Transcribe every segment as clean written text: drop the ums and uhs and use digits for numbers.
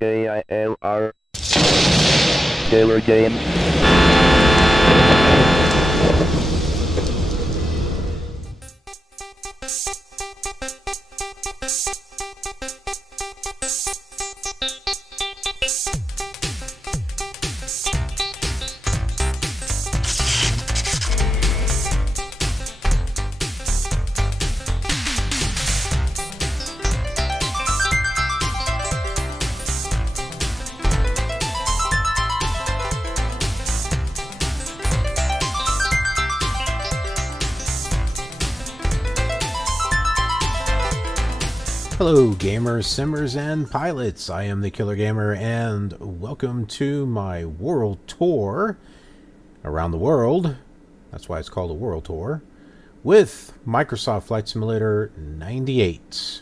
KILR. Killer Games. Hello gamers, simmers, and pilots. I am the Killer Gamer, and welcome to my world tour around the world. That's why it's called a world tour with Microsoft Flight Simulator 98.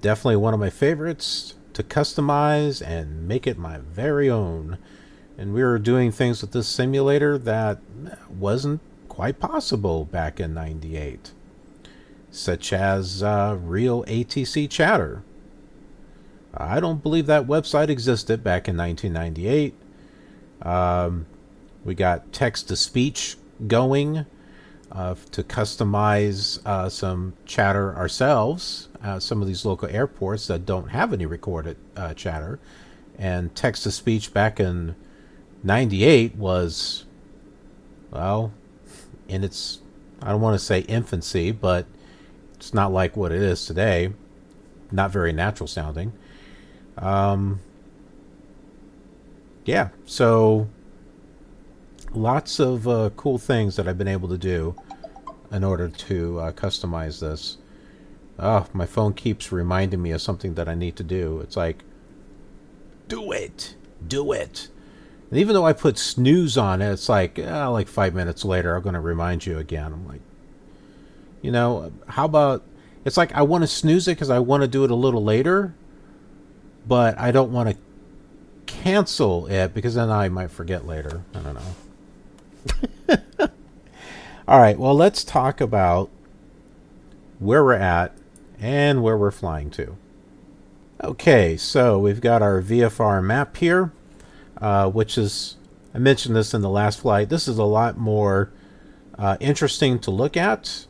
Definitely one of my favorites to customize and make it my very own. And we were doing things with this simulator that wasn't quite possible back in 98. Such as RealATC chatter. I don't believe that website existed back in 1998. We got text-to-speech going to customize some chatter ourselves. Some of these local airports that don't have any recorded chatter. And text-to-speech back in 98 was, well, in its, I don't want to say infancy, but it's not like what it is today. Not very natural sounding. Yeah, so lots of cool things that I've been able to do in order to customize this. Oh, my phone keeps reminding me of something that I need to do. It's like, do it, do it. And even though I put snooze on it, it's like 5 minutes later, I'm going to remind you again. I'm like, you know, how about, it's like I want to snooze it because I want to do it a little later, but I don't want to cancel it because then I might forget later. I don't know. All right, well, let's talk about where we're at and where we're flying to. Okay, so we've got our VFR map here, which is, I mentioned this in the last flight, this is a lot more interesting to look at.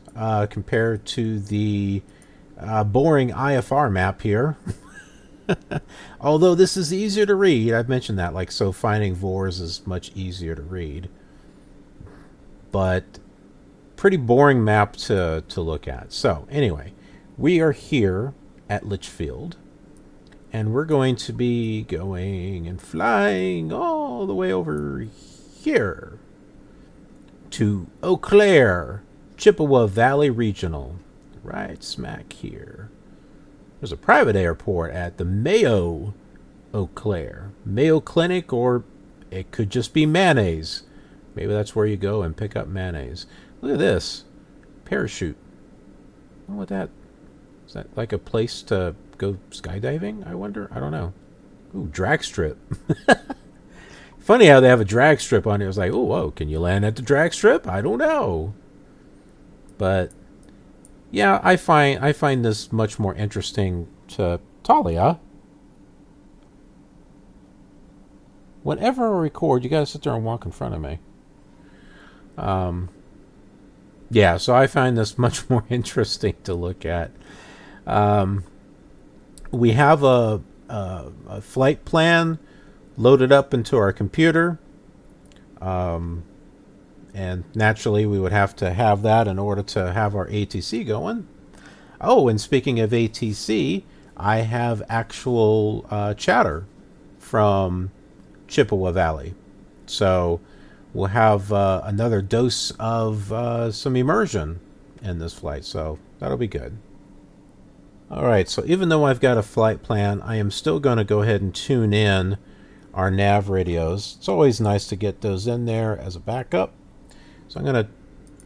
Compared to the boring IFR map here. Although this is easier to read. I've mentioned that. Like, so finding VORs is much easier to read. But pretty boring map to look at. So, anyway, we are here at Litchfield. And we're going to be going and flying all the way over here to Eau Claire, Chippewa Valley Regional, right smack here. There's a private airport at the Mayo Eau Claire. Mayo Clinic, or it could just be mayonnaise. Maybe that's where you go and pick up mayonnaise. Look at this. Parachute. What that? Is that like a place to go skydiving, I wonder? I don't know. Ooh, drag strip. Funny how they have a drag strip on it. It was like, oh, whoa, can you land at the drag strip? I don't know. But yeah, I find this much more interesting to Talia. Whenever I record, you gotta sit there and walk in front of me. Yeah, so I find this much more interesting to look at. We have a flight plan loaded up into our computer. And naturally, we would have to have that in order to have our ATC going. Oh, and speaking of ATC, I have actual chatter from Chippewa Valley. So we'll have another dose of some immersion in this flight. So that'll be good. All right, so even though I've got a flight plan, I am still going to go ahead and tune in our nav radios. It's always nice to get those in there as a backup. So I'm going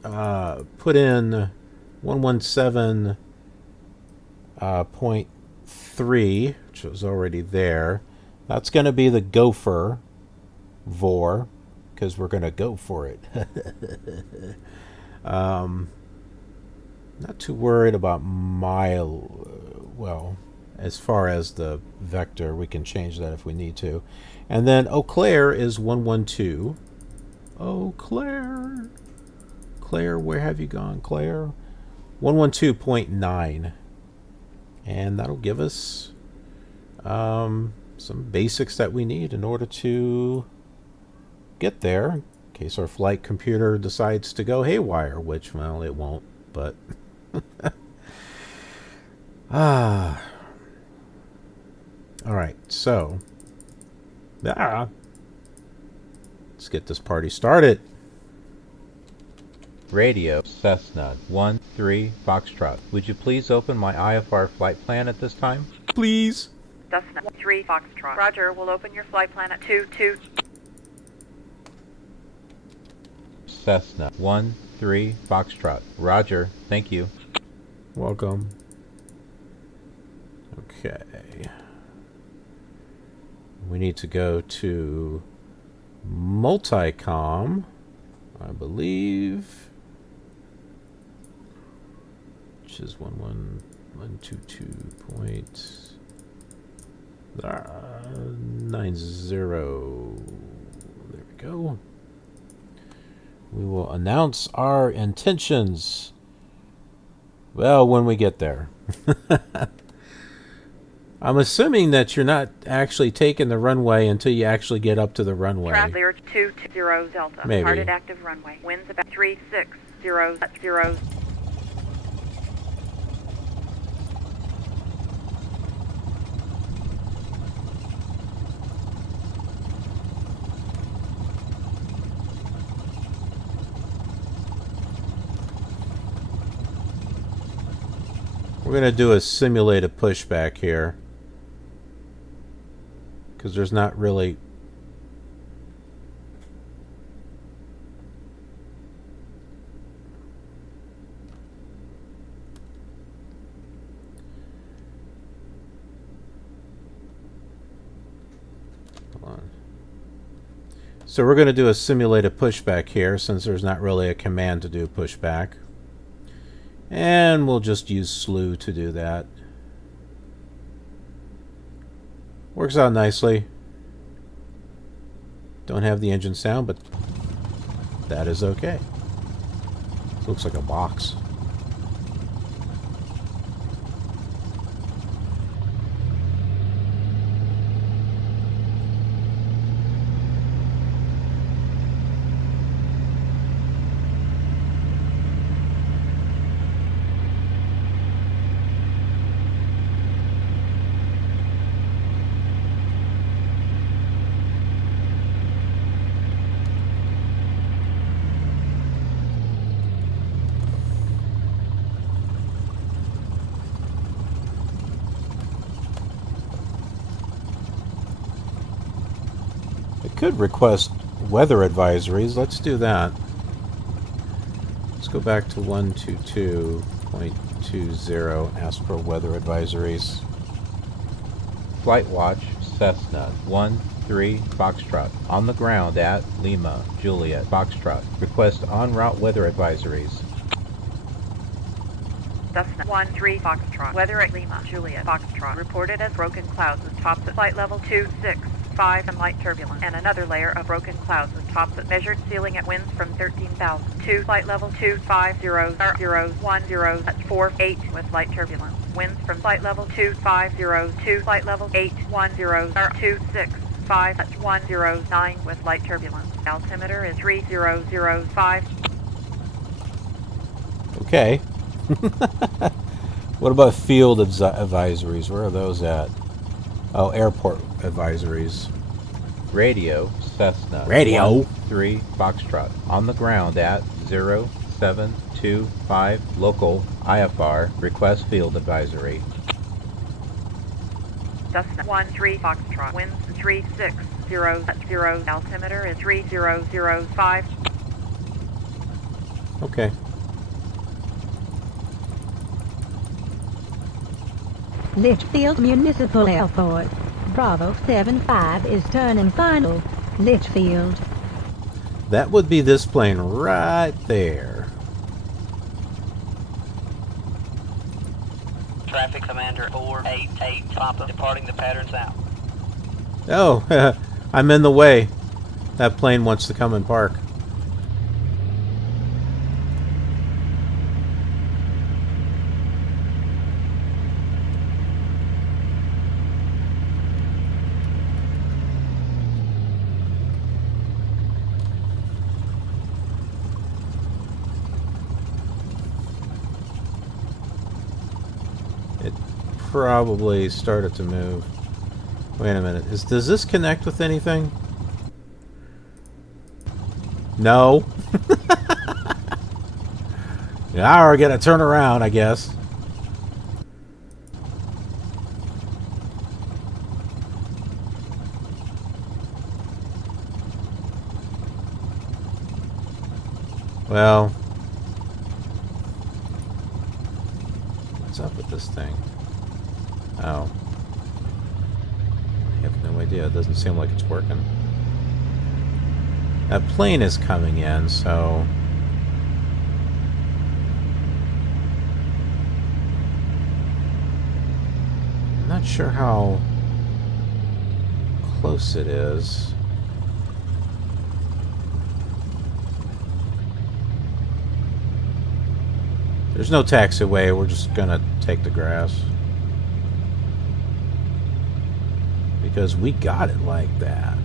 to put in 117.3, which was already there. That's going to be the gopher VOR, because we're going to go for it. Not too worried about well, as far as the vector, we can change that if we need to. And then Eau Claire is 112. Eau Claire. Claire, where have you gone, Claire? 112.9. And that'll give us some basics that we need in order to get there, in case our flight computer decides to go haywire, which, well, it won't, but... Alright, so... let's get this party started. Radio, Cessna 13 Foxtrot. Would you please open my IFR flight plan at this time? Please. Cessna 3 Foxtrot. Roger, we'll open your flight plan at 22. Cessna 13 Foxtrot. Roger, thank you. Welcome. Okay. We need to go to multicom, I believe, which is 11122.90. There we go. We will announce our intentions, well, when we get there. I'm assuming that you're not actually taking the runway until you actually get up to the runway. Traveler 220 Delta. Maybe. Started active runway. Winds about 360. We're going to do a simulated pushback here, because there's not really... Hold on. So we're going to do a simulated pushback here, since there's not really a command to do pushback. And we'll just use slew to do that. Works out nicely. Don't have the engine sound, but that is okay. Looks like a box. Could request weather advisories. Let's do that. Let's go back to 122.20. Ask for weather advisories. Flight watch, Cessna 13 Foxtrot. On the ground at Lima, Juliet, Foxtrot. Request en route weather advisories. Cessna 13 Foxtrot. Weather at Lima, Juliet, Foxtrot. Reported as broken clouds with tops at flight level 26. 5 and light turbulence, and another layer of broken clouds with tops at measured ceiling at winds from 13,000 to flight level 250 at 48 with light turbulence. Winds from flight level 250 to flight level 810 are 265 at 109 with light turbulence. Altimeter is 3005. Okay. What about field advisories? Where are those at? Oh, airport advisories. Radio, Cessna 13 Foxtrot. On the ground at 0725 local IFR. Request field advisory. Cessna 13 Foxtrot. Winds 360 at 0. Altimeter is 3005. Okay. Litchfield Municipal Airport. Bravo 75 is turning final. Litchfield. That would be this plane right there. Traffic Commander. Center 488 Papa, departing the pattern south. Oh, I'm in the way. That plane wants to come and park. It probably started to move. Wait a minute. Does this connect with anything? No. Now we're gonna turn around, I guess. Well, what's up with this thing? Oh. I have no idea. It doesn't seem like it's working. That plane is coming in, so... I'm not sure how close it is. There's no taxiway. We're just gonna take the grass. Because we got it like that.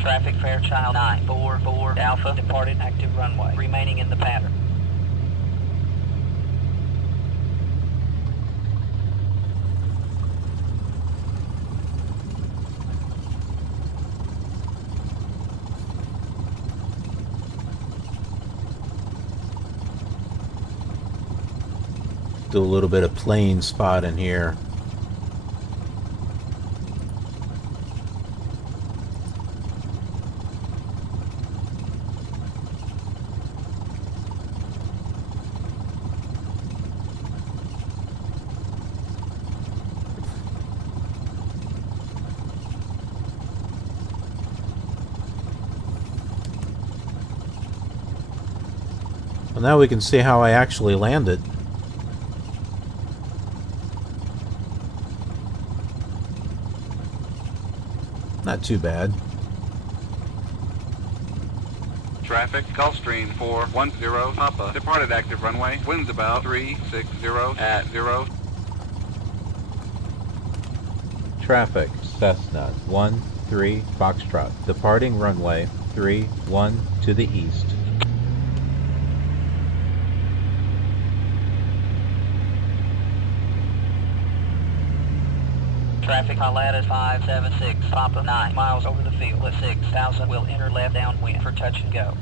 Traffic Fairchild 944 Alpha, departed active runway, remaining in the pattern. Do a little bit of plane spotting here. Well, now we can see how I actually landed. Not too bad. Traffic, Gulfstream 410 Papa, departed active runway, winds about 360 at 0. Traffic, Cessna 13 Foxtrot, departing runway 31 to the east. Traffic, Pilata 576 Papa, 9 miles over the field at 6,000, will enter left downwind for touch and go.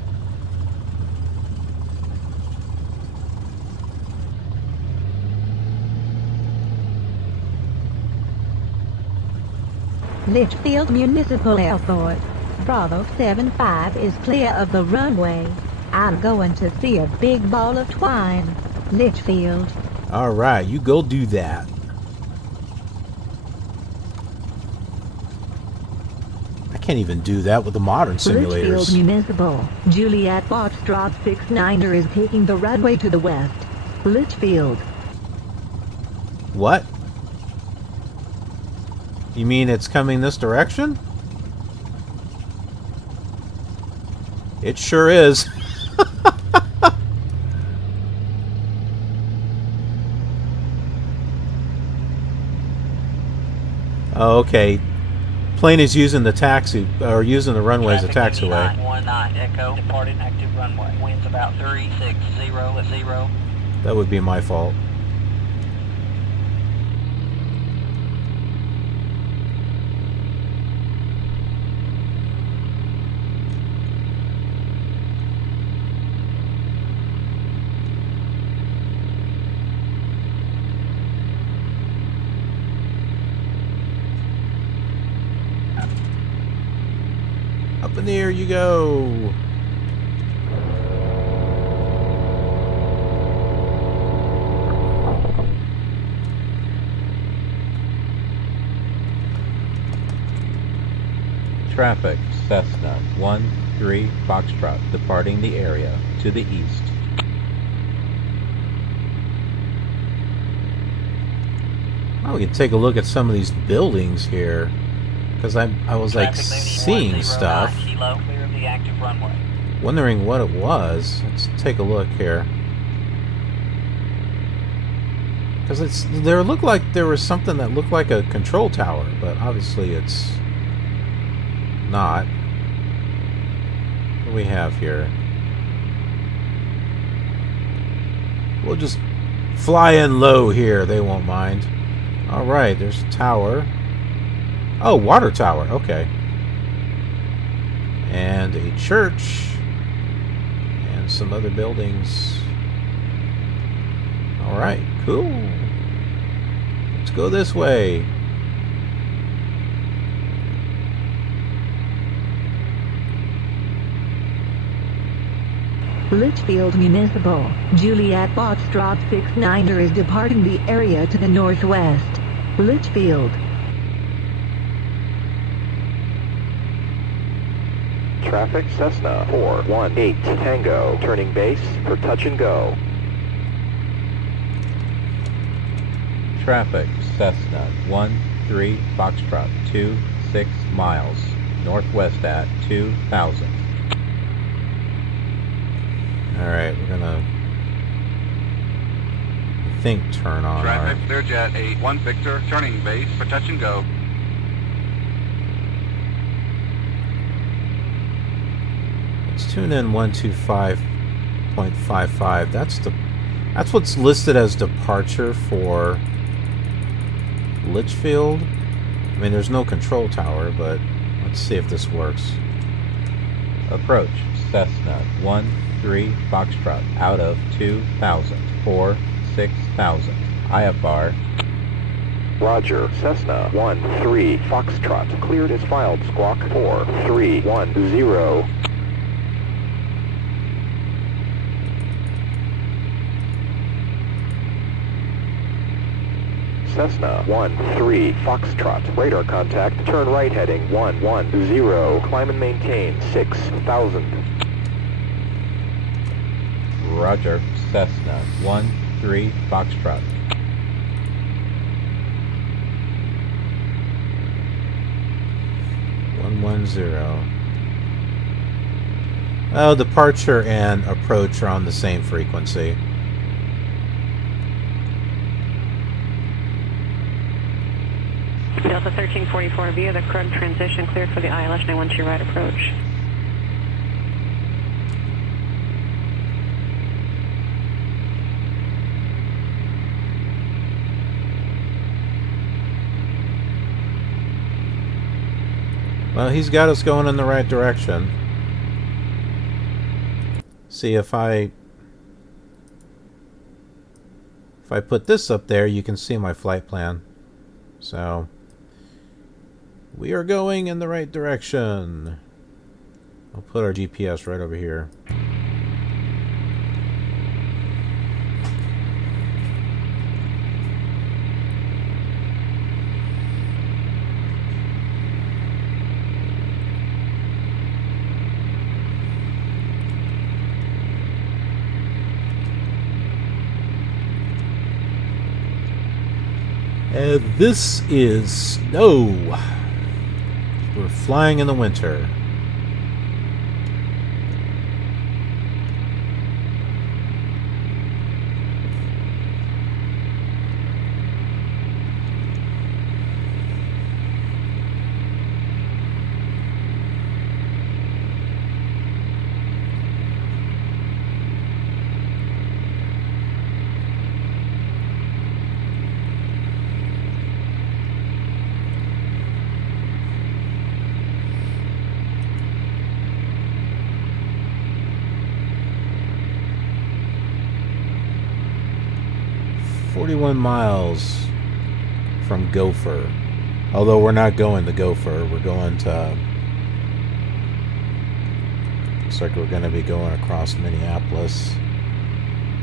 Litchfield Municipal Airport. Bravo 75 is clear of the runway. I'm going to see a big ball of twine. Litchfield. Alright, you go do that. I can't even do that with the modern simulators. Litchfield Municipal. Juliet Foxtrot 69er is taking the runway to the west. Litchfield. What? You mean it's coming this direction? It sure is. Oh, okay. Plane is using the taxi, or using the runway as a taxiway. 919 Echo, departed active runway, winds about 360 at 0. That would be my fault. Up in the air you go. Traffic, Cessna 1-3 Foxtrot, departing the area to the east. Oh, we can take a look at some of these buildings here, because I was like Traffic moving seeing 109 stuff, Kilo, clear of the active runway. wondering what it was. Let's take a look here, because there looked like there was something that looked like a control tower, but obviously it's not. What do we have here? We'll just fly in low here, they won't mind. Alright, there's a tower. Oh, water tower, okay. And a church. And some other buildings. Alright, cool. Let's go this way. Litchfield Municipal, Juliet Foxtrot 69er is departing the area to the northwest. Litchfield. Traffic Cessna 418 Tango, turning base for touch and go. Traffic, Cessna 1-3 Foxtrot, 26 miles, northwest at 2000. Alright, we're gonna, I think, turn on Traffic, Learjet 8-1 Victor, turning base for touch and go. Let's tune in 125.55. That's what's listed as departure for Litchfield. I mean, there's no control tower, but let's see if this works. Approach, Cessna 1-3 Foxtrot, out of 2000, 6000. IFR. Roger, Cessna 1-3 Foxtrot, cleared as filed, squawk 4310. Cessna 1-3 Foxtrot, radar contact, turn right heading 110, climb and maintain 6000. Roger, Cessna 1-3 Foxtrot. Oh, departure and approach are on the same frequency. Delta 1344 via the current transition cleared for the ILS 912 right approach. Well, he's got us going in the right direction. See, if I put this up there, you can see my flight plan. So, we are going in the right direction. I'll put our GPS right over here. This is snow. We're flying in the winter. Miles from Gopher. Although we're not going to Gopher, we're going to Looks like we're going to be going across Minneapolis.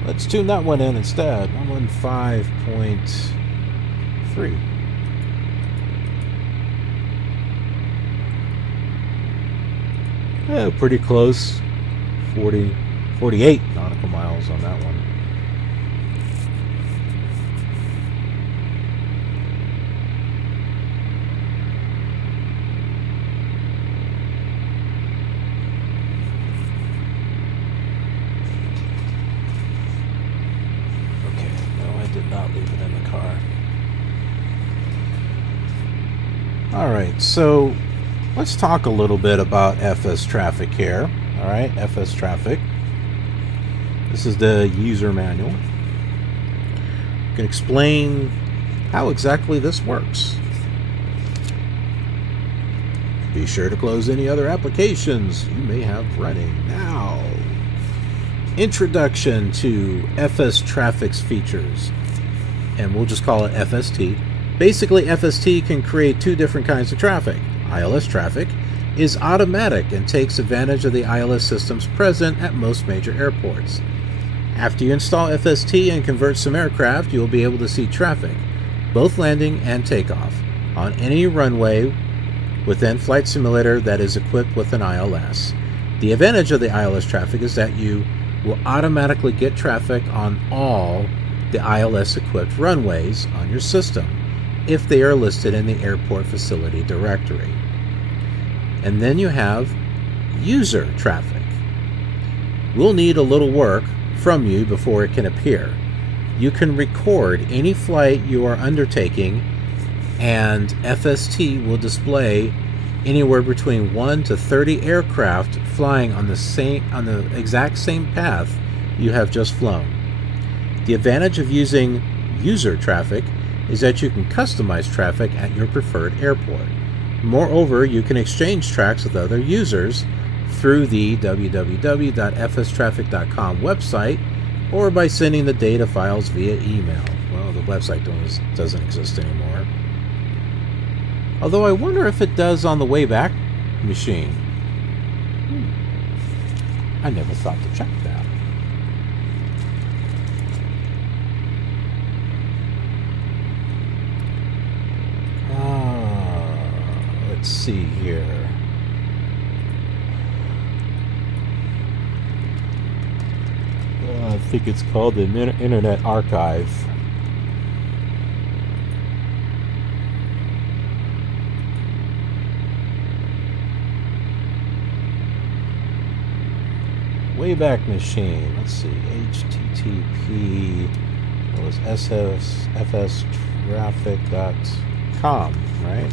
Let's tune that one in instead. 115.3. Yeah, pretty close. 48 nautical miles on that one. Okay, no, I did not leave it in the car. Alright, so let's talk a little bit about FSTraffic here. Alright, FSTraffic. This is the user manual. I can explain how exactly this works. Be sure to close any other applications you may have running now. Introduction to FSTraffic's features. And we'll just call it FST. Basically, FST can create two different kinds of traffic. ILS traffic is automatic and takes advantage of the ILS systems present at most major airports. After you install FST and convert some aircraft, you will be able to see traffic, both landing and takeoff, on any runway within Flight Simulator that is equipped with an ILS. The advantage of the ILS traffic is that you will automatically get traffic on all the ILS-equipped runways on your system if they are listed in the airport facility directory. And then you have user traffic. We'll need a little work from you before it can appear. You can record any flight you are undertaking, and FST will display anywhere between 1 to 30 aircraft flying on the exact same path you have just flown. The advantage of using user traffic is that you can customize traffic at your preferred airport. Moreover, you can exchange tracks with other users through the www.fstraffic.com website or by sending the data files via email. Well, the website doesn't exist anymore. Although I wonder if it does on the Wayback Machine. I never thought to check that. Let's see here. I think it's called the Internet Archive. Wayback Machine. Let's see. HTTP. It was FSTraffic.com, right?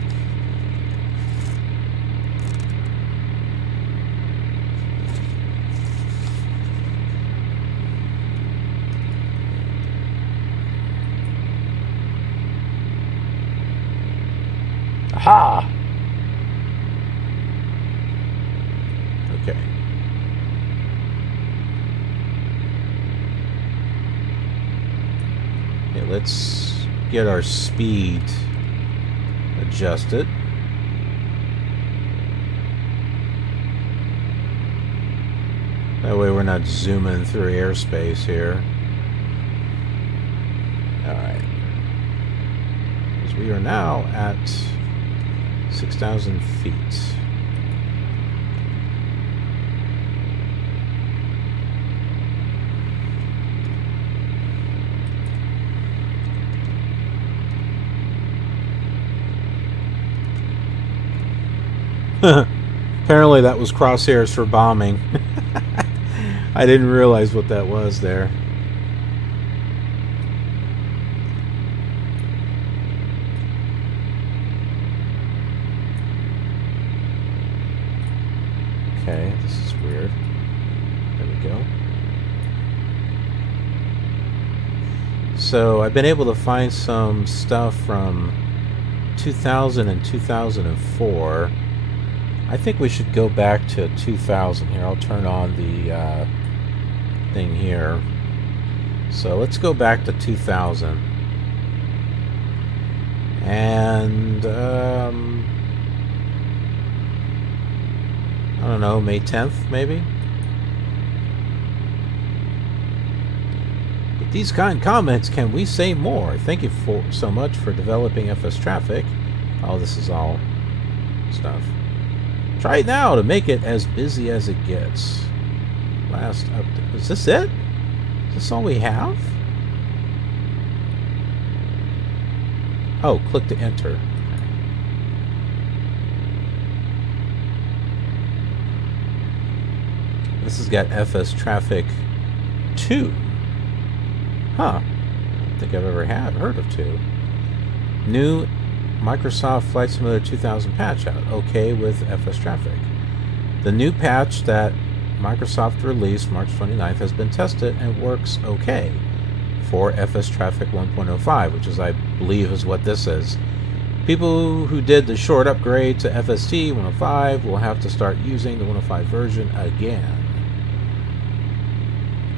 Aha! Okay. Okay, let's get our speed adjusted. That way we're not zooming through airspace here. Alright. Because we are now at 6,000 feet. Apparently that was crosshairs for bombing. I didn't realize what that was there. Okay, this is weird. There we go. So I've been able to find some stuff from 2000 and 2004. I think we should go back to 2000 here. I'll turn on the thing here. So let's go back to 2000. And I don't know, May 10th maybe? These kind comments, can we say more? Thank you so much for developing FSTraffic. Oh, this is all stuff. Try it now to make it as busy as it gets. Last update. Is this it? Is this all we have? Oh, click to enter. This has got FSTraffic 2. Huh. I don't think I've ever heard of 2. New Microsoft Flight Simulator 2000 patch out. Okay with FSTraffic. The new patch that Microsoft released March 29th has been tested and works okay for FSTraffic 1.05, which is, I believe, is what this is. People who did the short upgrade to FST 105 will have to start using the 105 version again.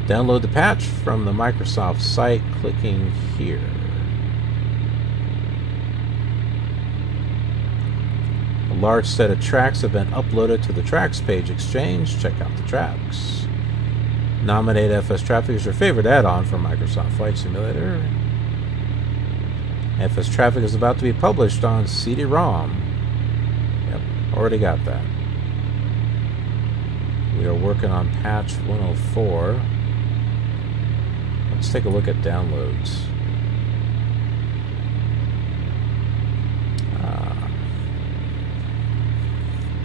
Download the patch from the Microsoft site, clicking here. A large set of tracks have been uploaded to the Tracks page exchange. Check out the tracks. Nominate FSTraffic as your favorite add-on for Microsoft Flight Simulator. FSTraffic is about to be published on CD-ROM. Yep, already got that. We are working on patch 104. Let's take a look at downloads.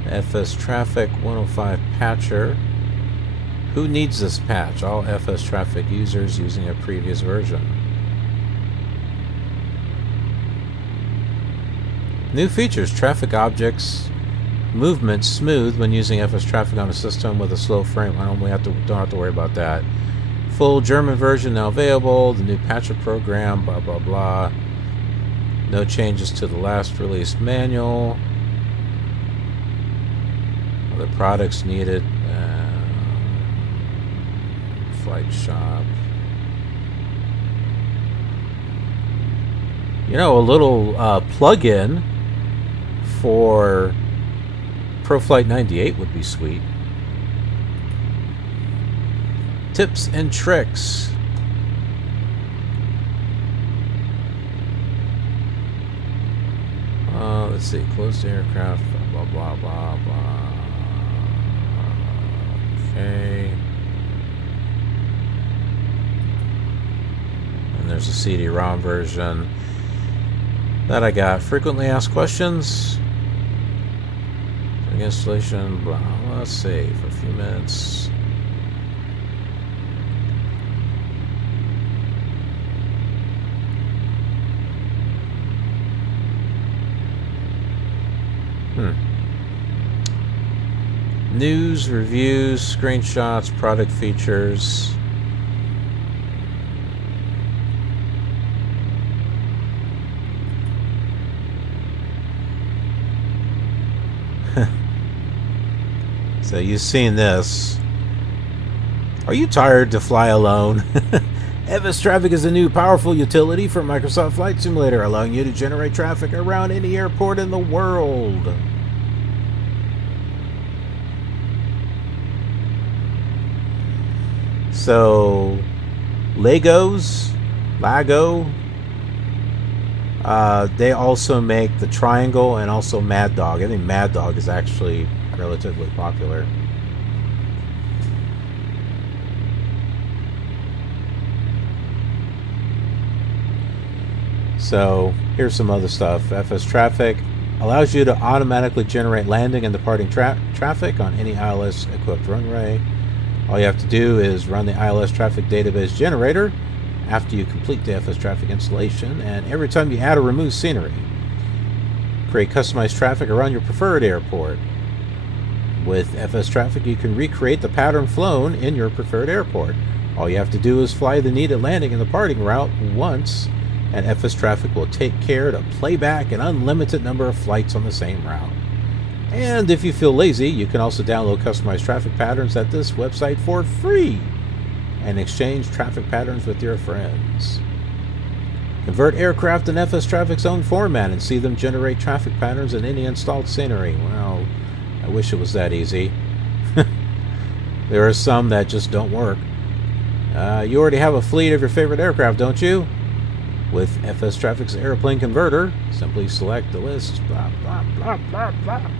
FSTraffic 105 patcher. Who needs this patch? All FSTraffic users using a previous version. New features. Traffic objects movement smooth when using FSTraffic on a system with a slow frame. Don't have to worry about that. Full German version now available. The new patcher program. Blah blah blah. No changes to the last release manual. Other products needed. Flight shop. You know, a little plug-in for ProFlight 98 would be sweet. Tips and tricks. Let's see. Closed aircraft. Blah, blah, blah, blah. Okay. And there's a CD-ROM version that I got. Frequently asked questions. Installation. Blah. Let's see. For a few minutes. News, reviews, screenshots, product features. So you've seen this. Are you tired to fly alone? FSTraffic is a new powerful utility for Microsoft Flight Simulator, allowing you to generate traffic around any airport in the world. So, Lago, they also make the Triangle and also Mad Dog. I think Mad Dog is actually relatively popular. So, here's some other stuff. FSTraffic allows you to automatically generate landing and departing traffic on any ILS-equipped runway. All you have to do is run the ILS traffic database generator after you complete the FSTraffic installation, and every time you add or remove scenery, create customized traffic around your preferred airport. With FSTraffic, you can recreate the pattern flown in your preferred airport. All you have to do is fly the needed landing and departing route once, and FSTraffic will take care to play back an unlimited number of flights on the same route. And if you feel lazy, you can also download customized traffic patterns at this website for free and exchange traffic patterns with your friends. Convert aircraft in FSTraffic's own format and see them generate traffic patterns in any installed scenery. Well, I wish it was that easy. There are some that just don't work. You already have a fleet of your favorite aircraft, don't you? With FSTraffic's airplane converter, simply select the list. Blah, blah, blah, blah, blah.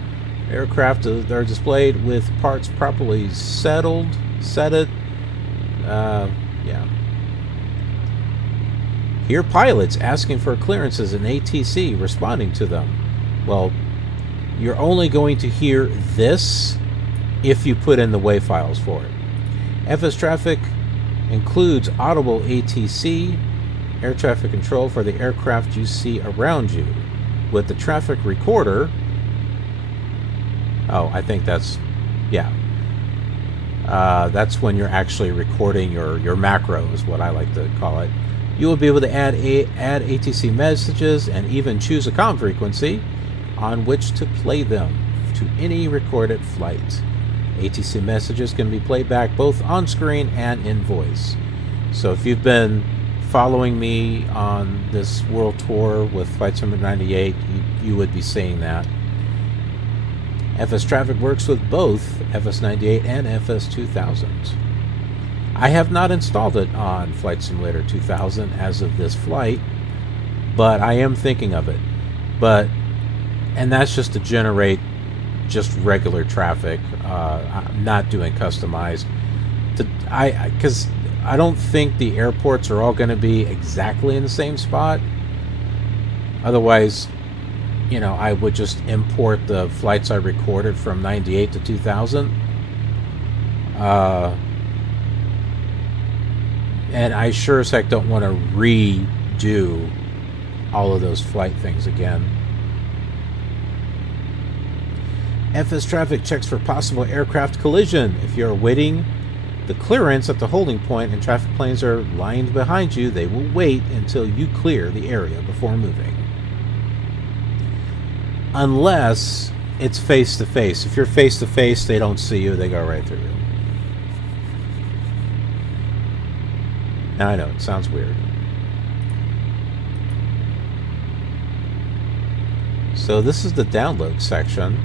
Aircraft are displayed with parts properly settled. Set it. Yeah. Hear pilots asking for clearances in ATC, responding to them. Well, you're only going to hear this if you put in the WAV files for it. FSTraffic includes audible ATC, air traffic control for the aircraft you see around you. With the traffic recorder, oh, I think that's, yeah. That's when you're actually recording your macro, is what I like to call it. You will be able to add ATC messages and even choose a comm frequency on which to play them to any recorded flight. ATC messages can be played back both on screen and in voice. So if you've been following me on this world tour with Flight Simulator 98, you would be seeing that. FSTraffic works with both FS98 and FS2000. I have not installed it on Flight Simulator 2000 as of this flight, but I am thinking of it. And that's just to generate just regular traffic. I'm not doing customized. Because I don't think the airports are all going to be exactly in the same spot. Otherwise, you know, I would just import the flights I recorded from 98 to 2000. And I sure as heck don't want to redo all of those flight things again. FSTraffic checks for possible aircraft collision. If you're awaiting the clearance at the holding point and traffic planes are lined behind you, they will wait until you clear the area before moving. Unless it's face-to-face. If you're face-to-face, they don't see you, they go right through you. Now, I know, it sounds weird. So this is the download section.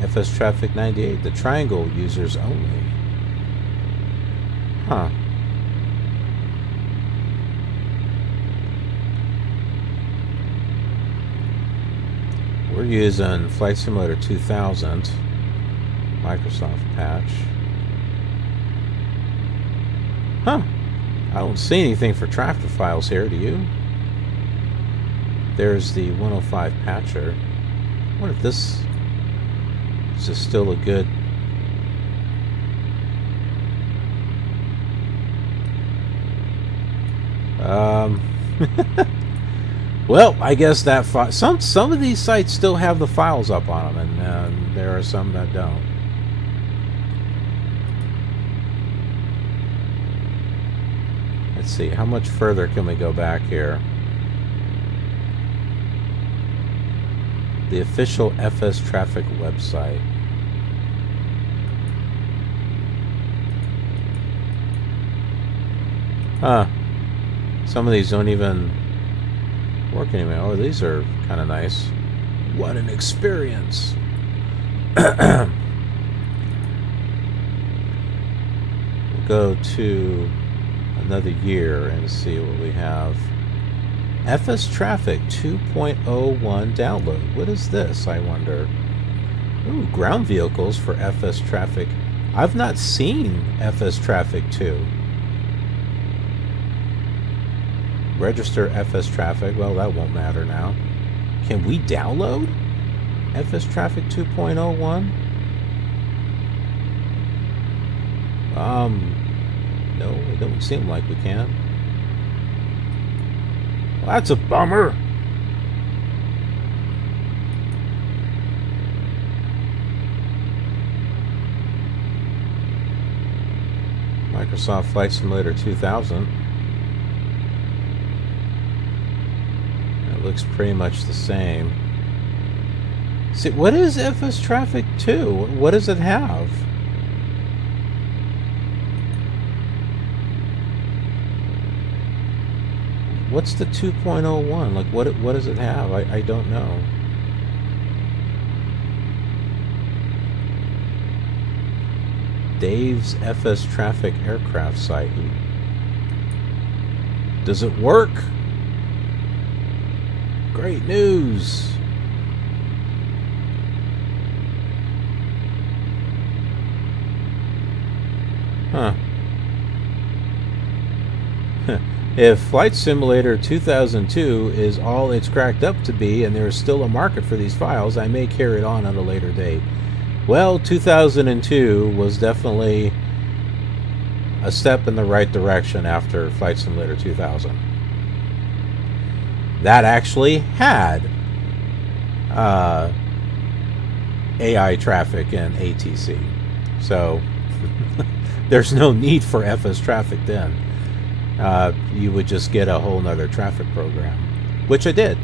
FSTraffic 98, the triangle users only. Huh. We're using Flight Simulator 2000, Microsoft patch. Huh. I don't see anything for traffic files here, do you? There's the 105 patcher. I wonder if this is still a good... Well, I guess that some of these sites still have the files up on them, and there are some that don't. Let's see, how much further can we go back here? The official FSTraffic website. Huh. Some of these don't even work anymore. Oh, these are kind of nice. What an experience. We'll go to another year and see what we have. FSTraffic 2.01 download. What is this, I wonder? Ooh, ground vehicles for FSTraffic. I've not seen FSTraffic 2. Register FSTraffic. Well, that won't matter now. Can we download FSTraffic 2.01? No, it don't seem like we can. Well, that's a bummer. Microsoft Flight Simulator 2000. It looks pretty much the same. See, what is FSTraffic 2? What does it have? What's the 2.01? Like, what does it have? I don't know. Dave's FSTraffic aircraft site. Does it work? Great news! Huh. If Flight Simulator 2002 is all it's cracked up to be and there is still a market for these files, I may carry it on at a later date. Well, 2002 was definitely a step in the right direction after Flight Simulator 2000. That actually had AI traffic and ATC. So there's no need for FSTraffic then. You would just get a whole nother traffic program, which I did.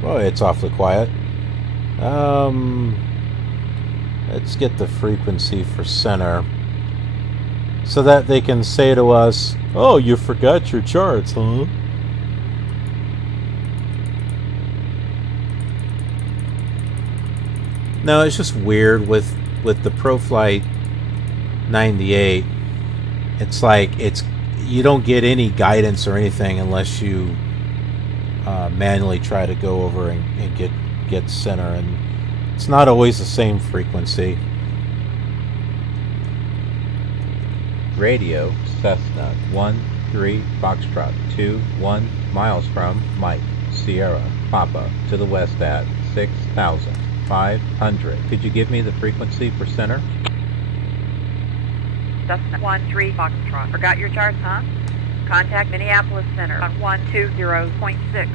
Boy, it's awfully quiet. Let's get the frequency for center so that they can say to us, "Oh, you forgot your charts, huh?" No, it's just weird with the ProFlight 98. It's like you don't get any guidance or anything unless you manually try to go over and get center, and it's not always the same frequency. Radio Cessna 13 Foxtrot 21 miles from Mike Sierra Papa to the west at 6,500. Could you give me the frequency for center? Cessna 13 Foxtrot. Forgot your charts, huh? Contact Minneapolis Center on 120.6.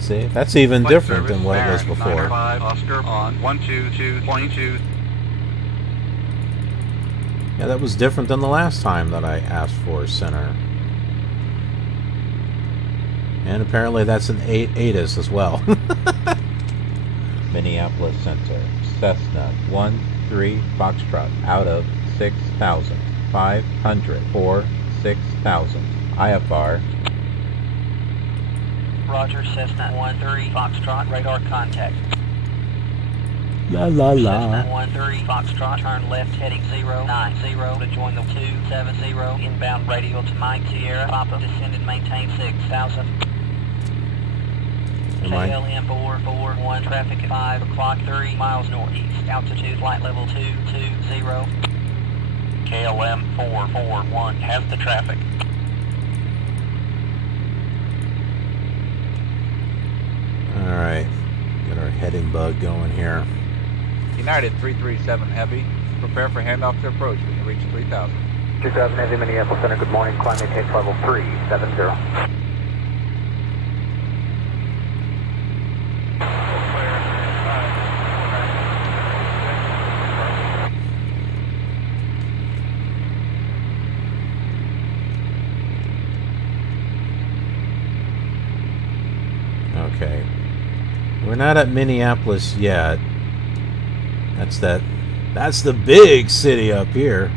See, that's even Flight different service, than what it was Baron, before. 905 Oscar on 122.2. Yeah, that was different than the last time that I asked for center. And apparently that's an ATIS as well. Minneapolis Center Cessna 13 Foxtrot out of 6,500 for 6,000. IFR. Roger, Cessna 13 Foxtrot, radar contact. La la Cessna 13 Foxtrot, turn left heading 090 to join the 270 inbound radial to Mike Sierra Papa, descend and maintain 6,000. KLM 441, traffic at 5 o'clock, 30 miles northeast, altitude flight level 220. KLM 441 has the traffic. Alright, get our heading bug going here. United 337 Heavy, prepare for handoff to approach when you reach 3,000. 2000 Heavy Minneapolis Center, good morning, climb maintain level 370. Okay. We're not at Minneapolis yet. That's the big city up here.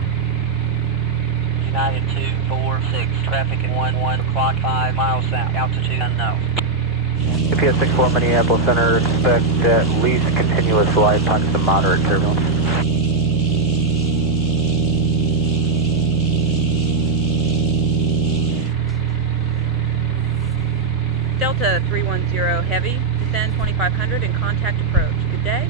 United 246, traffic at 1 o'clock, 5 miles south, altitude unknown. GPS 64 Minneapolis Center, expect at least continuous light, punch to moderate turbulence. Delta 310 Heavy, descend 2500 and contact approach. Good day.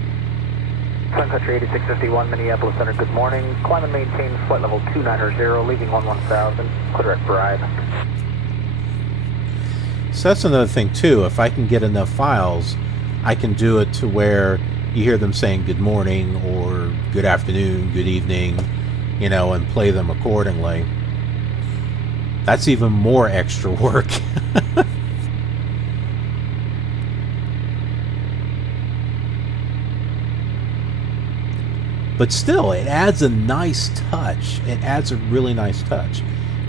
Sun Country 8651 Minneapolis Center, good morning. Climb and maintain flight level 290, leaving 1000, clear at Bride. So that's another thing too. If I can get enough files, I can do it to where you hear them saying good morning or good afternoon, good evening, you know, and play them accordingly. That's even more extra work. But still, it adds a nice touch. It adds a really nice touch.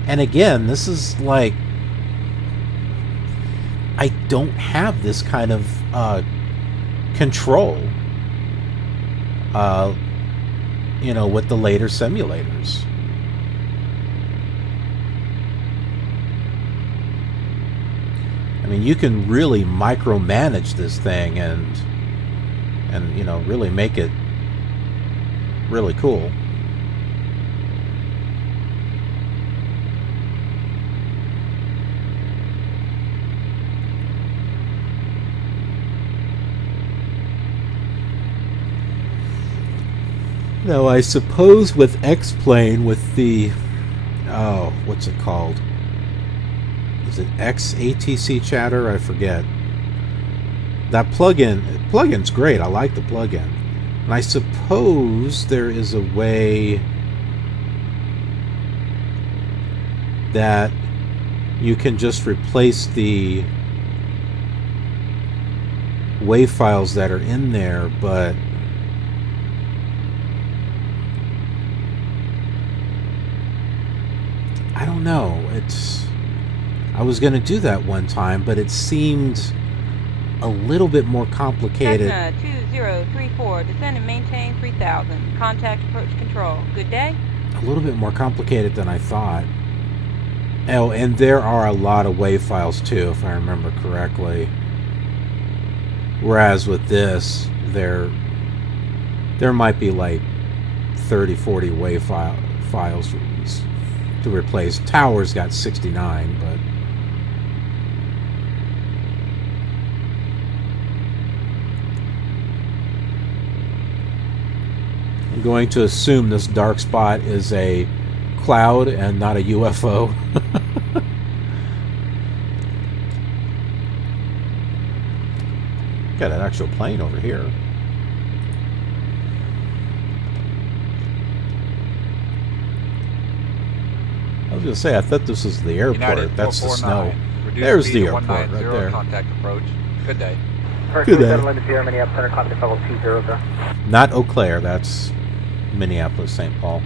And again, this is like... I don't have this kind of control, you know, with the later simulators. I mean, you can really micromanage this thing and you know, really make it really cool. Now, I suppose with X-Plane, with the, oh, what's it called? Is it XATC Chatter? I forget. That plugin's great. I like the plugin. And I suppose there is a way that you can just replace the WAV files that are in there, but I don't know. I was going to do that one time, but it seemed a little bit more complicated. Cessna 2034, descend and maintain 3000. Contact approach control. Good day. A little bit more complicated than I thought. Oh, and there are a lot of WAV files too, if I remember correctly. Whereas with this, there might be like 30, 40 WAV files to replace. Tower's got 69, but I'm going to assume this dark spot is a cloud and not a UFO. Got an actual plane over here. I was going to say, I thought this was the airport. United That's the snow. Reduce There's speed the to airport right 190, there. Contact approach. Good day. Good day. Minneapolis Center, contact level 200. Not Eau Claire, that's Minneapolis, St. Paul.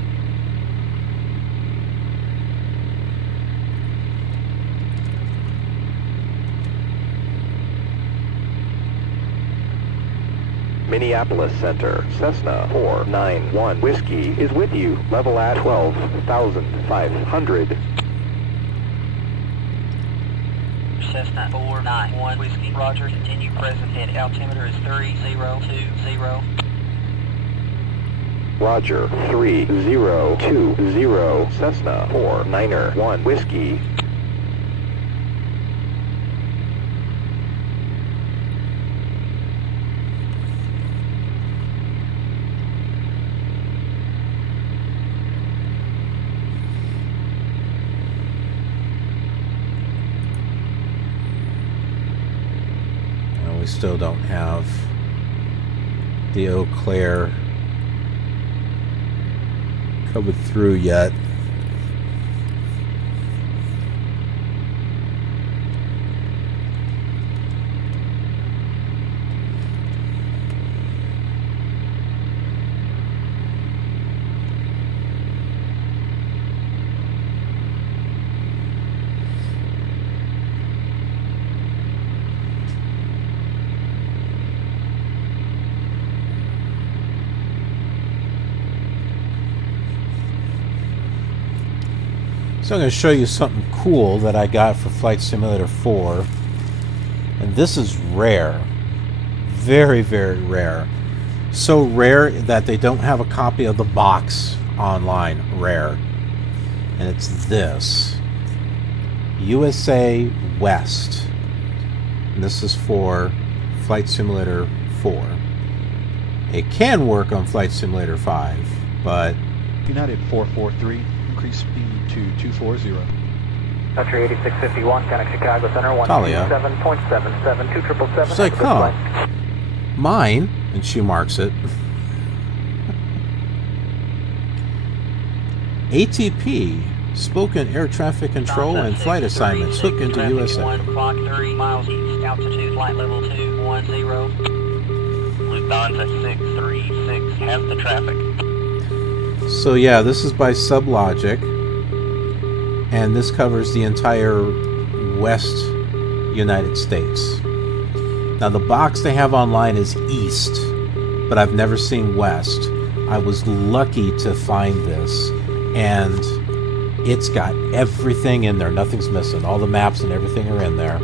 Minneapolis Center, Cessna 491 Whiskey is with you. Level at 12,500. Cessna 491 Whiskey, roger, continue present head. Altimeter is 3020. Roger, 3020. Cessna 491 Whiskey. We still don't have the Eau Claire coming through yet. So I'm going to show you something cool that I got for Flight Simulator 4. And this is rare. Very, very rare. So rare that they don't have a copy of the box online. Rare. And it's this. USA West. And this is for Flight Simulator 4. It can work on Flight Simulator 5, but United 443, increase speed to 240. Country 8651, connect Chicago Center, Talia. 127.77, 2777. She's like, huh, mine, and she marks it. ATP, spoken air traffic control and flight assignments, hook into USA. 1 o'clock, 30 miles east, altitude, flight level 210. Lufthansa 636, has the traffic. So yeah, this is by Sublogic, and this covers the entire west United States. Now the box they have online is East, but I've never seen West. I was lucky to find this, and it's got everything in there. Nothing's missing. All the maps and everything are in there.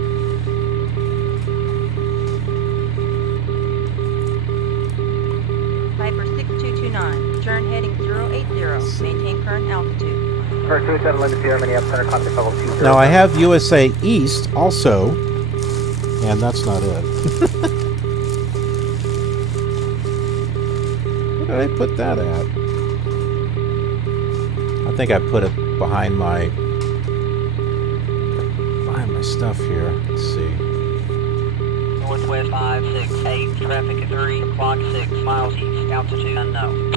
Viper 6229, turn heading 080, maintain current altitude. First 27 Lincoln Sierra, Minneapolis Center, contact level 20. Now I have USA East also, and that's not it. Where did I put that at? I think I put it behind my stuff here. Let's see. Northwest 568, traffic at 3 o'clock 6 miles east, altitude unknown.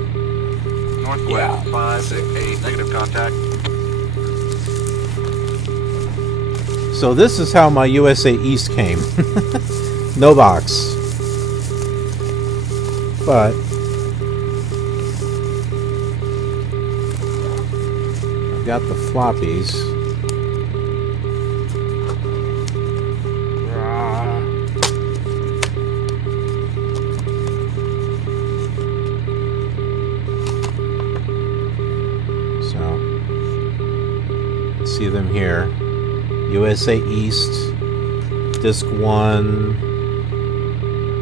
Northwest 568, negative contact. So this is how my USA East came. No box. But I've got the floppies. See them here. USA East, Disc 1,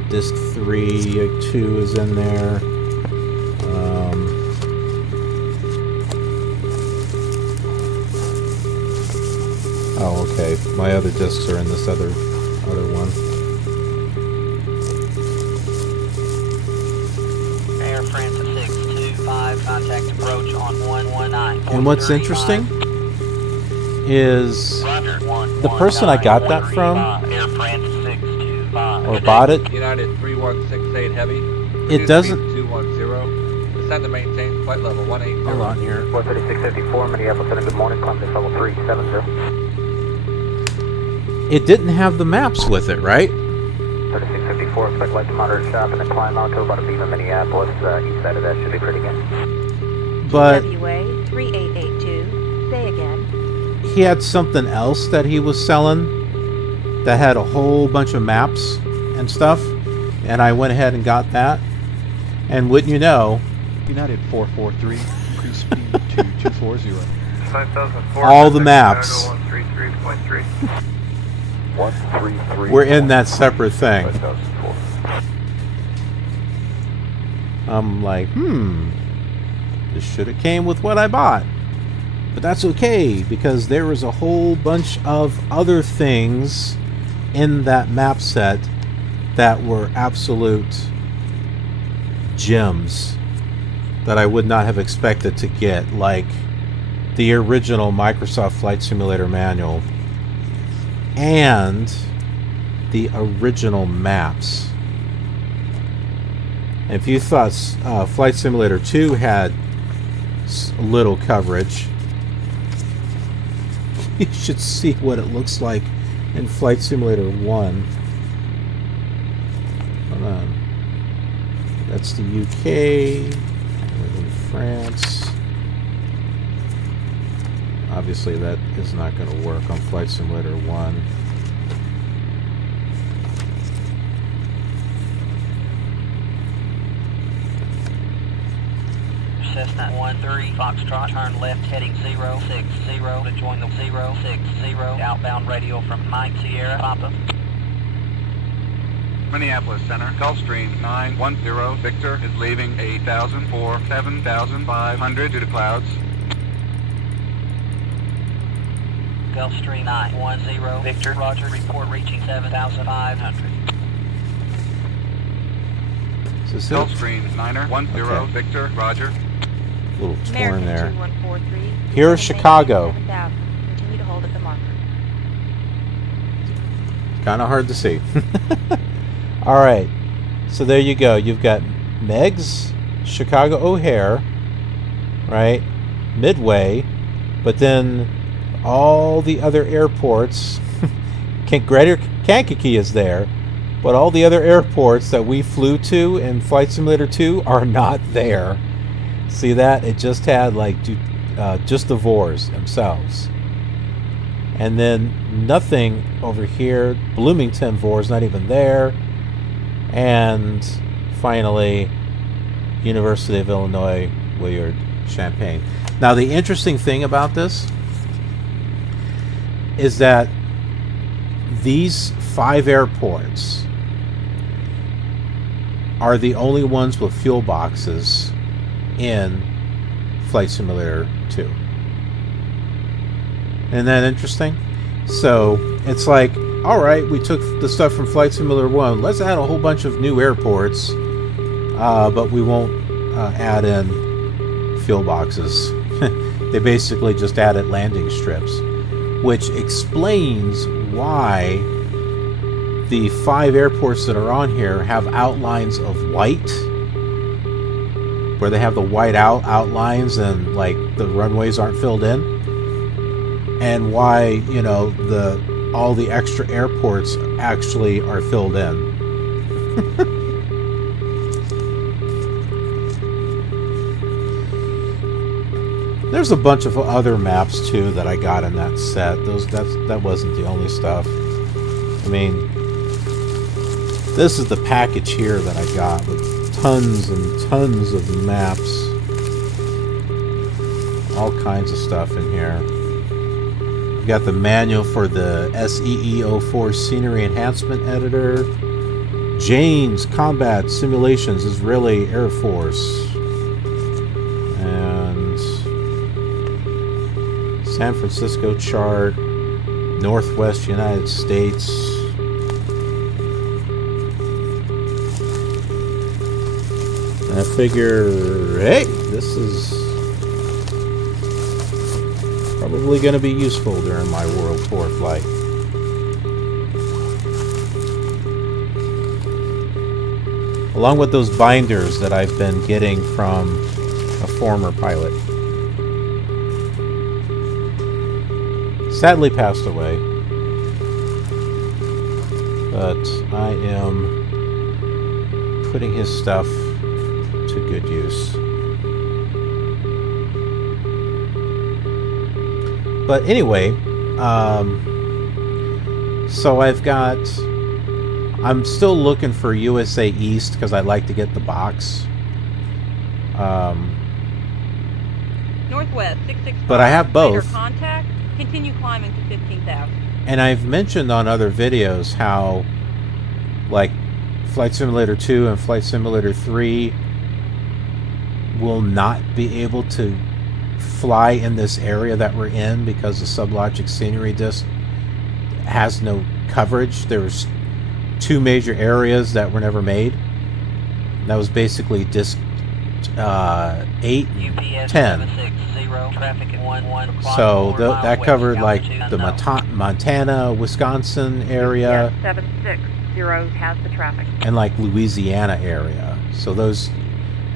Disc 3, 2 is in there. Oh, okay. My other discs are in this other one. Air France 625, contact approach on 119. And what's interesting is the person I got that from, or bought it, United 3168 Heavy. it doesn't. 210. Descend to maintain flight level 180. Hold on here. 43654, Minneapolis Center, good morning, contact level 370. It didn't have the maps with it, right? 3654, expect light to moderate sharp and then climb out to about a beam of Minneapolis. East side of that should be pretty good. But WA 3882, say again. he had something else that he was selling that had a whole bunch of maps and stuff, and I went ahead and got that. And wouldn't you know, United 443, increase speed to 240. 5004, all the maps 133.3. 133. were in that separate thing. 5004. I'm like, this should have came with what I bought. But that's okay, because there was a whole bunch of other things in that map set that were absolute gems that I would not have expected to get, like the original Microsoft Flight Simulator manual and the original maps. If you thought Flight Simulator 2 had little coverage, you should see what it looks like in Flight Simulator 1. Hold on. That's the UK. We're in France. Obviously that is not going to work on Flight Simulator 1. Cessna 13 Foxtrot, turn left heading 060 to join the 060 outbound radio from Mike Sierra Papa. Minneapolis Center, Gulfstream 910, Victor is leaving 8,000 for 7,500 due to clouds. Gulfstream 910, Victor, roger, report reaching 7,500. Is this it? Gulfstream 910, Okay. Victor, roger. A little torn American there. 2143. Here's Chicago. 7,000. Continue to hold at the marker. Kind of hard to see. All right. So there you go. You've got Meg's, Chicago O'Hare, right? Midway, but then all the other airports. Greater Kankakee is there, but all the other airports that we flew to in Flight Simulator 2 are not there. See that? It just had like just the VORs themselves. And then nothing over here. Bloomington VOR is not even there. And finally, University of Illinois, Willard, Champaign. Now, the interesting thing about this is that these 5 airports are the only ones with fuel boxes in Flight Simulator 2. Isn't that interesting? So it's like, all right, we took the stuff from Flight Simulator 1. Let's add a whole bunch of new airports, but we won't add in fuel boxes. They basically just added landing strips, which explains why the 5 airports that are on here have outlines of white, where they have the white outlines and like the runways aren't filled in, and why, you know, all the extra airports actually are filled in. There's a bunch of other maps too that I got in that set. That wasn't the only stuff. I mean, this is the package here that I got with tons and tons of maps. All kinds of stuff in here. We got the manual for the SEE-04 Scenery Enhancement Editor. Jane's Combat Simulations, Israeli Air Force. And San Francisco chart. Northwest United States. I figure, hey, this is probably going to be useful during my World Tour flight. Along with those binders that I've been getting from a former pilot. Sadly passed away. But I am putting his stuff to good use. But anyway, so I'm still looking for USA East because I'd like to get the box. Northwest 665. But I have both. Contact. Continue climbing to 15,000. And I've mentioned on other videos how, like, Flight Simulator 2 and Flight Simulator 3 will not be able to fly in this area that we're in because the Sublogic Scenery Disc has no coverage. There's 2 major areas that were never made. That was basically Disc 8 and 10. So that covered like the Montana, Wisconsin area. UPS 760 has the traffic. And like Louisiana area. So those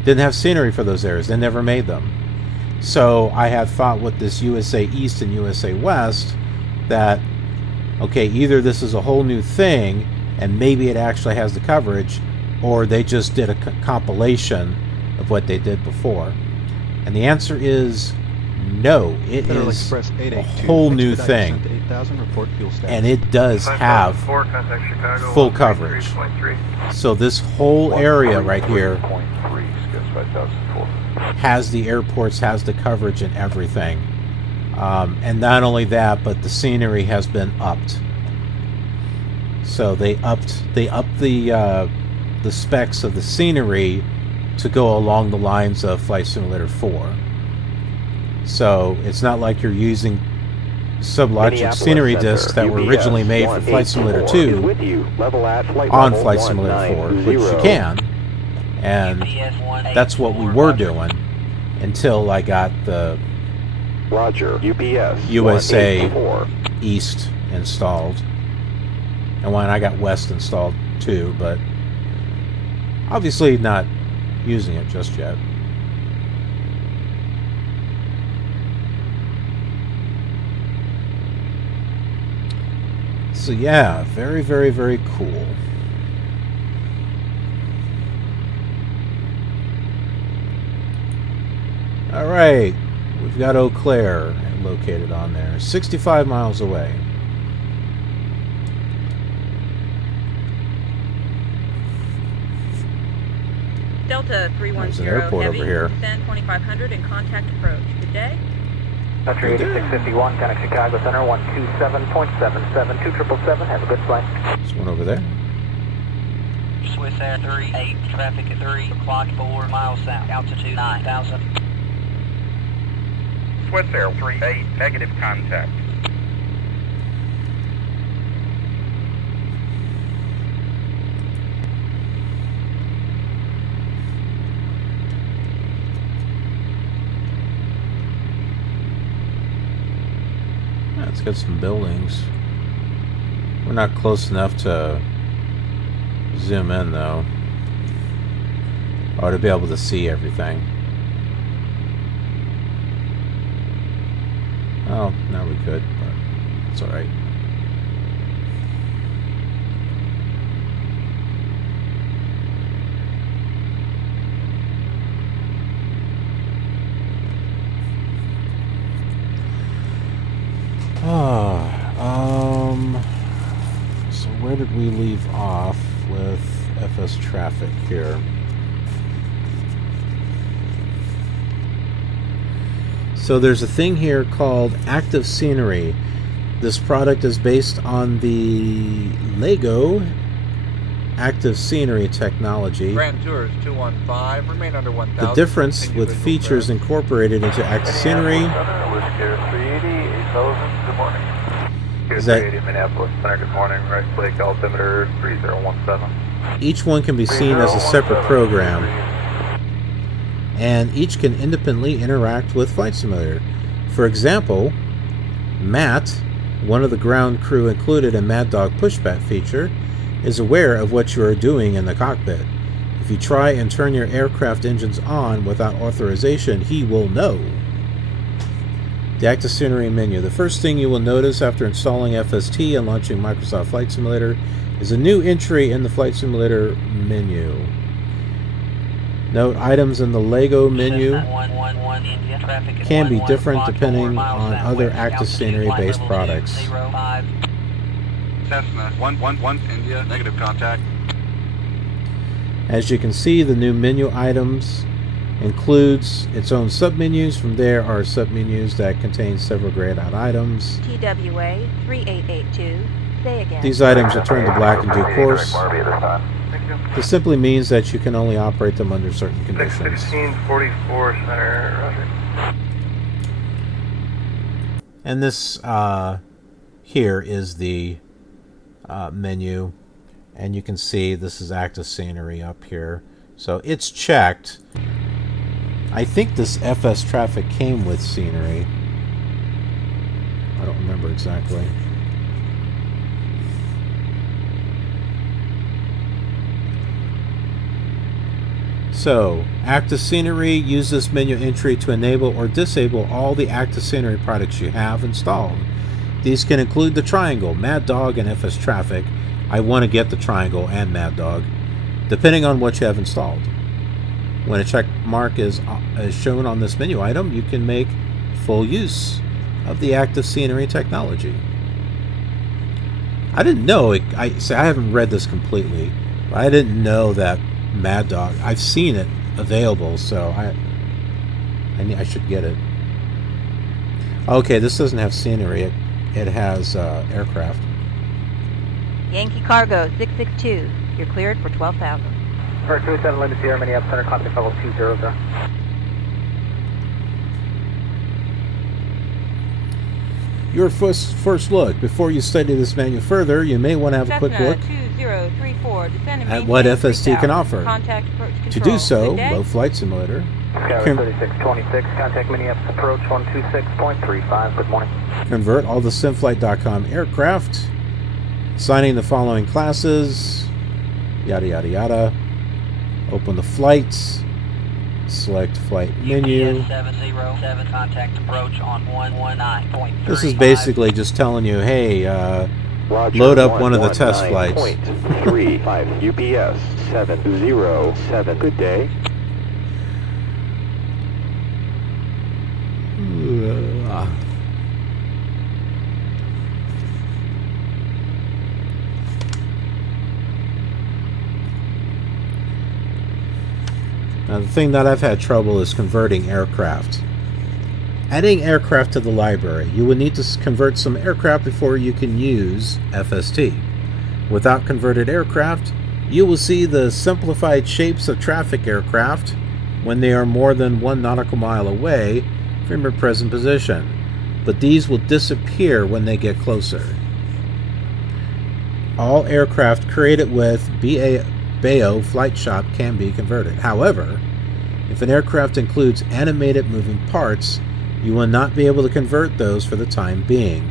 didn't have scenery for those areas. They never made them. So I had thought with this USA East and USA West that, okay, either this is a whole new thing and maybe it actually has the coverage, or they just did a compilation of what they did before. And the answer is no. It Federal is Express a whole new thing. 8,000, report fuel status. And it does have full coverage. So this whole area right here has the airports, has the coverage and everything. And not only that, but the scenery has been upped. So they upped the specs of the scenery to go along the lines of Flight Simulator 4. So it's not like you're using Sublogic scenery discs that were originally made for Flight Simulator 2 on Flight Simulator 4, which you can. And that's what we were doing until I got the USA East installed. And when I got West installed too, but obviously not using it just yet. So yeah, very, very, very cool. Alright, we've got Eau Claire, and located on there. 65 miles away. Delta There's an 310 airport Heavy, over here. descend 2500 and contact approach. Good day. Country 8651, connect Chicago Center, 127.77, 2777. Have a good flight. There's one over there. Swiss Air 38, traffic at 3 o'clock 4 miles south, altitude 9,000. Swiss Air 38, negative contact. It's got some buildings. We're not close enough to zoom in, though, or to be able to see everything. Oh, now we could, but it's alright. So where did we leave off with FSTraffic here? So there's a thing here called active scenery. This product is based on the Lego active scenery technology. Grand Tours 215, remain under 1,000. The difference with features incorporated into active scenery is that Minneapolis Center, good morning. Right Lake altimeter 3017. each one can be seen as a separate program, and each can independently interact with Flight Simulator. For example, Matt, one of the ground crew included in Mad Dog Pushback feature, is aware of what you are doing in the cockpit. If you try and turn your aircraft engines on without authorization, he will know. The active scenery menu. The first thing you will notice after installing FST and launching Microsoft Flight Simulator is a new entry in the Flight Simulator menu. Note items in the Lego menu can be different depending on other active scenery based products. Cessna 111 India, negative contact. As you can see, the new menu items includes its own submenus. From there are submenus that contain several grayed out items. TWA 3882. Say again. These items are turned to black in due course. This simply means that you can only operate them under certain conditions. 1644 Center, roger. And this here is the menu, and you can see this is active scenery up here. So it's checked. I think this FSTraffic came with scenery. I don't remember exactly. So, active scenery, use this menu entry to enable or disable all the active scenery products you have installed. These can include the Triangle, Mad Dog, and FSTraffic. I want to get the Triangle and Mad Dog, depending on what you have installed. When a check mark is shown on this menu item, you can make full use of the active scenery technology. I didn't know it. I haven't read this completely, but I didn't know that Mad Dog. I've seen it available, so I should get it. Okay, this doesn't have scenery. It has aircraft. Yankee Cargo 662. You're cleared for 12,000. First 27 Lima Sierra, Minneapolis Center, contact level 200. Your first look. Before you study this menu further, you may want to have a quick look 2034, descend and at what maintain FST can 3000. offer. Contact approach control. To do so, Good day. load Flight Simulator. Skyway 3626, contact Minneapolis approach 126.35. Good morning. Convert all the simflight.com aircraft, assigning the following classes, yada yada yada. Open the flights, select flight menu. UPS 707, contact approach on 119.3. This is basically just telling you, hey, load up one of the test flights. 119.35 UPS 707. Good day. Now, the thing that I've had trouble is converting aircraft. Adding aircraft to the library. You would need to convert some aircraft before you can use FST. Without converted aircraft, you will see the simplified shapes of traffic aircraft when they are more than 1 nautical mile away from your present position, but these will disappear when they get closer. All aircraft created with BAO Flight Shop can be converted. However, if an aircraft includes animated moving parts, you will not be able to convert those for the time being,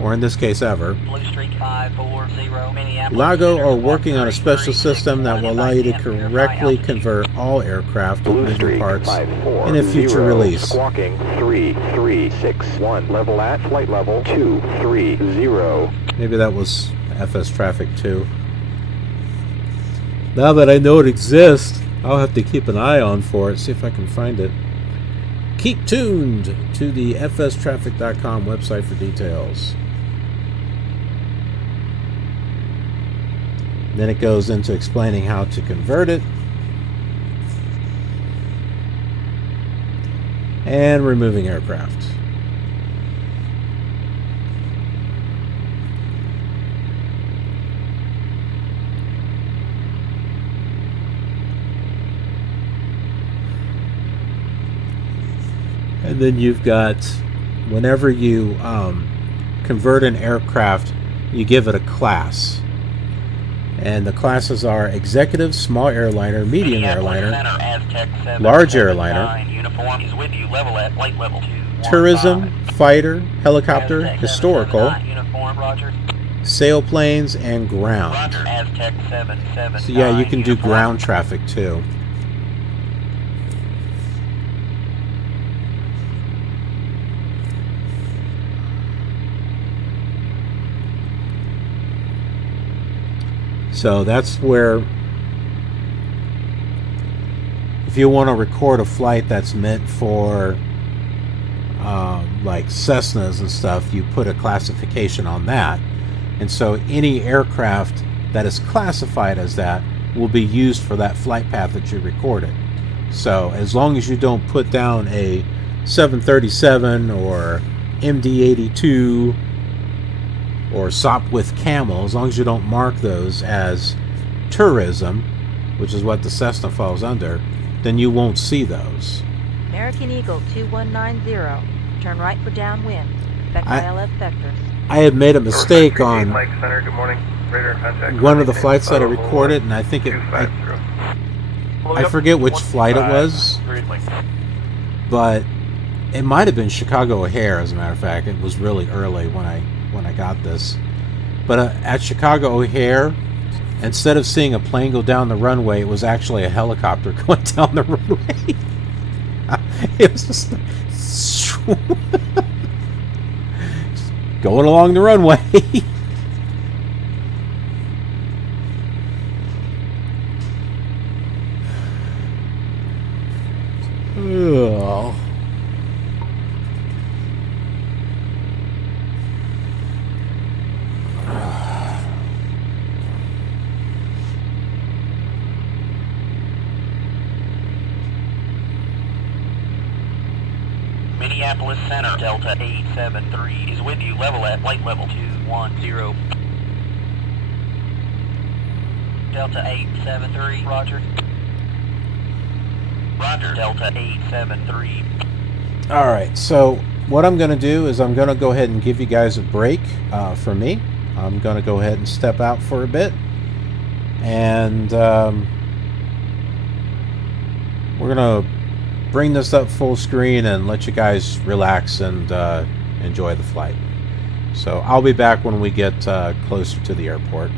or in this case ever. Blue Street 540, Minneapolis. Lago are working on a special system that will allow you to correctly convert all aircraft with moving parts in a future release. Squawking 3361, level at flight level 230. Maybe that was FSTraffic 2. Now that I know it exists, I'll have to keep an eye on for it, see if I can find it. Keep tuned to the FSTraffic.com website for details. Then it goes into explaining how to convert it and removing aircraft. And then you've got, whenever you convert an aircraft, you give it a class. And the classes are executive, small airliner, medium airliner, large airliner, tourism, fighter, helicopter, historical, sailplanes, and ground. So yeah, you can do ground traffic too. So that's where, if you want to record a flight that's meant for like Cessnas and stuff, you put a classification on that. And so any aircraft that is classified as that will be used for that flight path that you recorded. So as long as you don't put down a 737 or MD-82 or Sopwith Camel, as long as you don't mark those as tourism, which is what the Cessna falls under, then you won't see those. American Eagle 2190, turn right for downwind. Expect ILS vectors. I had made a mistake on one of the flights that I recorded, and I think I forget which flight it was, but it might have been Chicago O'Hare, as a matter of fact. It was really early when I got this, but at Chicago O'Hare, instead of seeing a plane go down the runway, it was actually a helicopter going down the runway. It was just going along the runway. Oh. Minneapolis Center, Delta 873 is with you, level at flight level 210. Delta 873, roger. Roger, Delta 873. Alright, so what I'm going to do is I'm going to go ahead and give you guys a break for me. I'm going to go ahead and step out for a bit. And we're going to bring this up full screen and let you guys relax and enjoy the flight. So I'll be back when we get closer to the airport.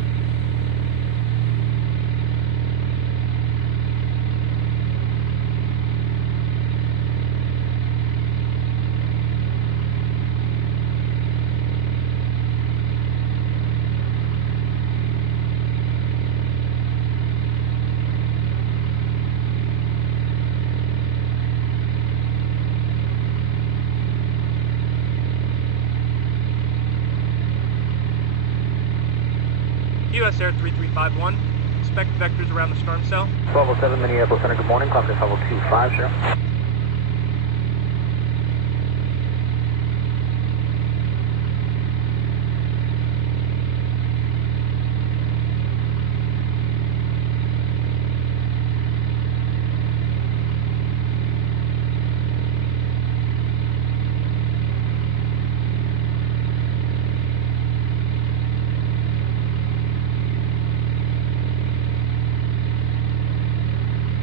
US Air 3351, expect vectors around the storm cell. 1207 Minneapolis Center, good morning. Climb to level 250.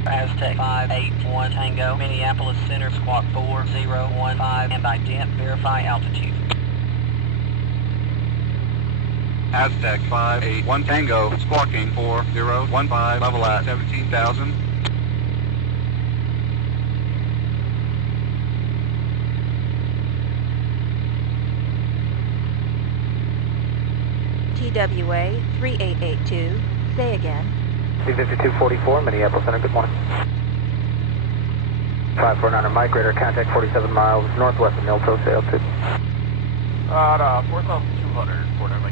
Aztec 581 Tango, Minneapolis Center, squawk 4015, and ident, verify altitude. Aztec 581 Tango, squawking 4015, level at 17,000. TWA 3882, say again. C5244 Minneapolis Center, good morning. 549 Mike, radar contact 47 miles northwest of Milto, say altitude. 4,200, Fort Emily.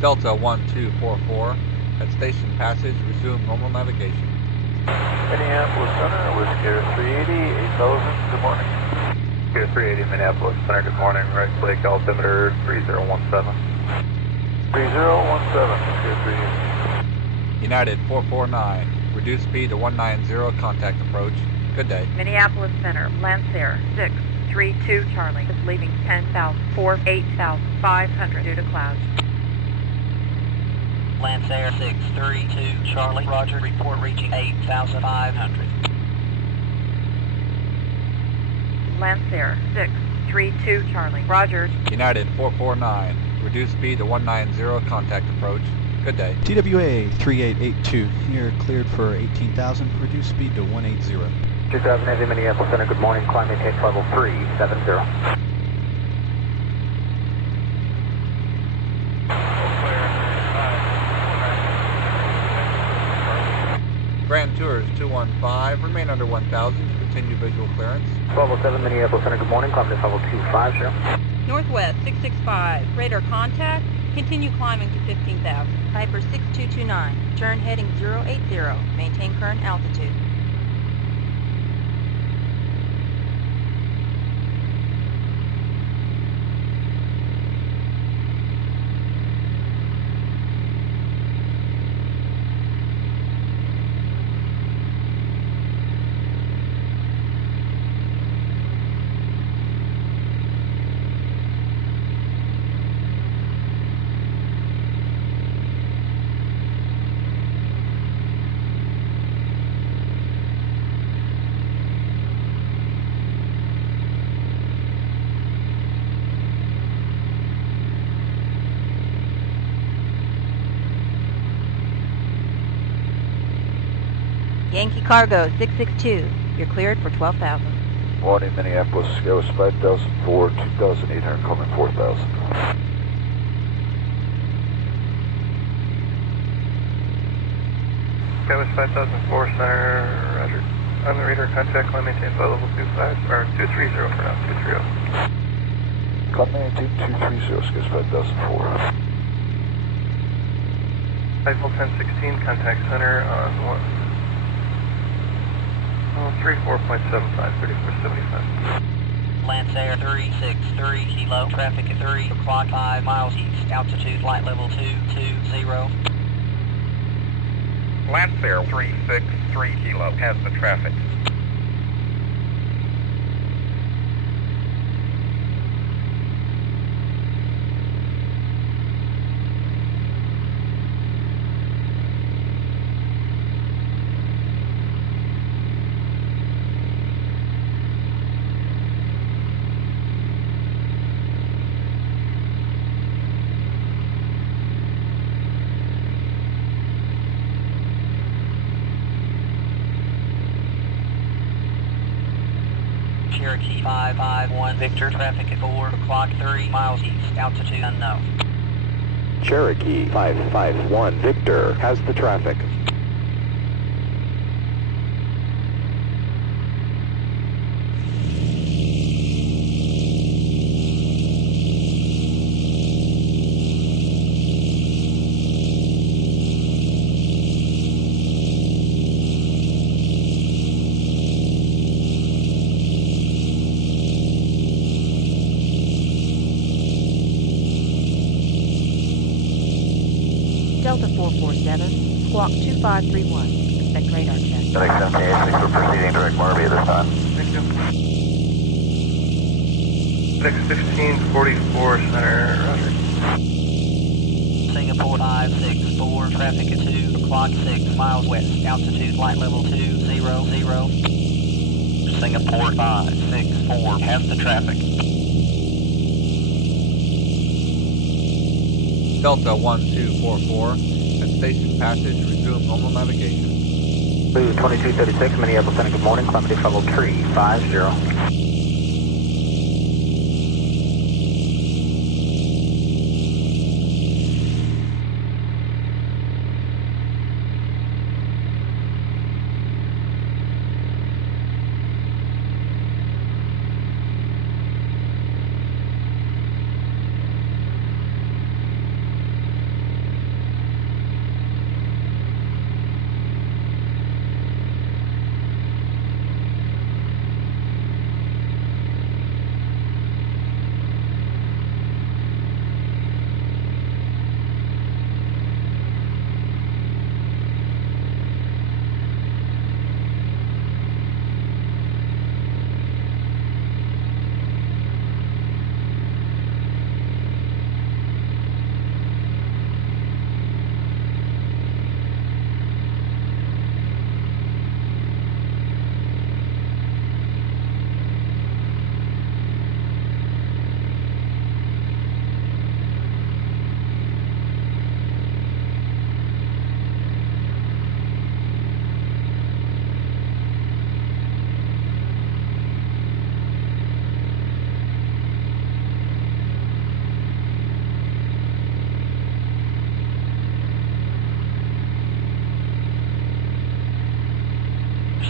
Delta 1244, at Station Passage, resume normal navigation. Minneapolis Center, Whisker 380, 8000, good morning. Whisker 380, Minneapolis Center, good morning. Right click, altimeter 3017. 3017, Whisker 380. United 449, reduce speed to 190, contact approach. Good day. Minneapolis Center, Lancer 632 Charlie is leaving 10,000 for 8,500 due to clouds. Lancer 632 Charlie, roger, report reaching 8,500. Lancer 632 Charlie, roger. United 449, reduce speed to 190, contact approach. Good day. TWA 3882, you're cleared for 18,000, reduce speed to 180. 2080 Minneapolis Center, good morning. Climb maintain level 370. Grand Tours 215, remain under 1,000 to continue visual clearance. 1207 Minneapolis Center, good morning. Climb to level 250. Northwest 665, radar contact, continue climbing to 15,000. Piper 6229, turn heading 080, maintain current altitude. Yankee Cargo 662, you're cleared for 12,000. Morning, Minneapolis, Scale 5,004, 2,800, coming 4,000. Scale 5004 Center, roger. On the radar contact, climb maintain flight level 25, or 230 for now, 230. Climb maintain 230, Scale 5,004. Eiffel 1016, contact center on 34.75, 3475. Lancer 363 Kilo, traffic at 3 o'clock 5 miles east, altitude flight level 220. Lancer 363 Kilo has the traffic. Cherokee 551 Victor, traffic at 4 o'clock 3 miles east, altitude unknown. Cherokee 551 Victor has the traffic. Delta 447, Squawk 2531. Expect radar check. FX 1786, we're proceeding direct Marby at this time. Thank you. FX 1544 center, roger. Singapore 564, traffic at 2 o'clock 6 miles west, altitude flight level 200. Singapore 564 has the traffic. Delta 1244, at Station Passage, resume normal navigation. Blue 2236, Minneapolis Center, good morning, climate level 350.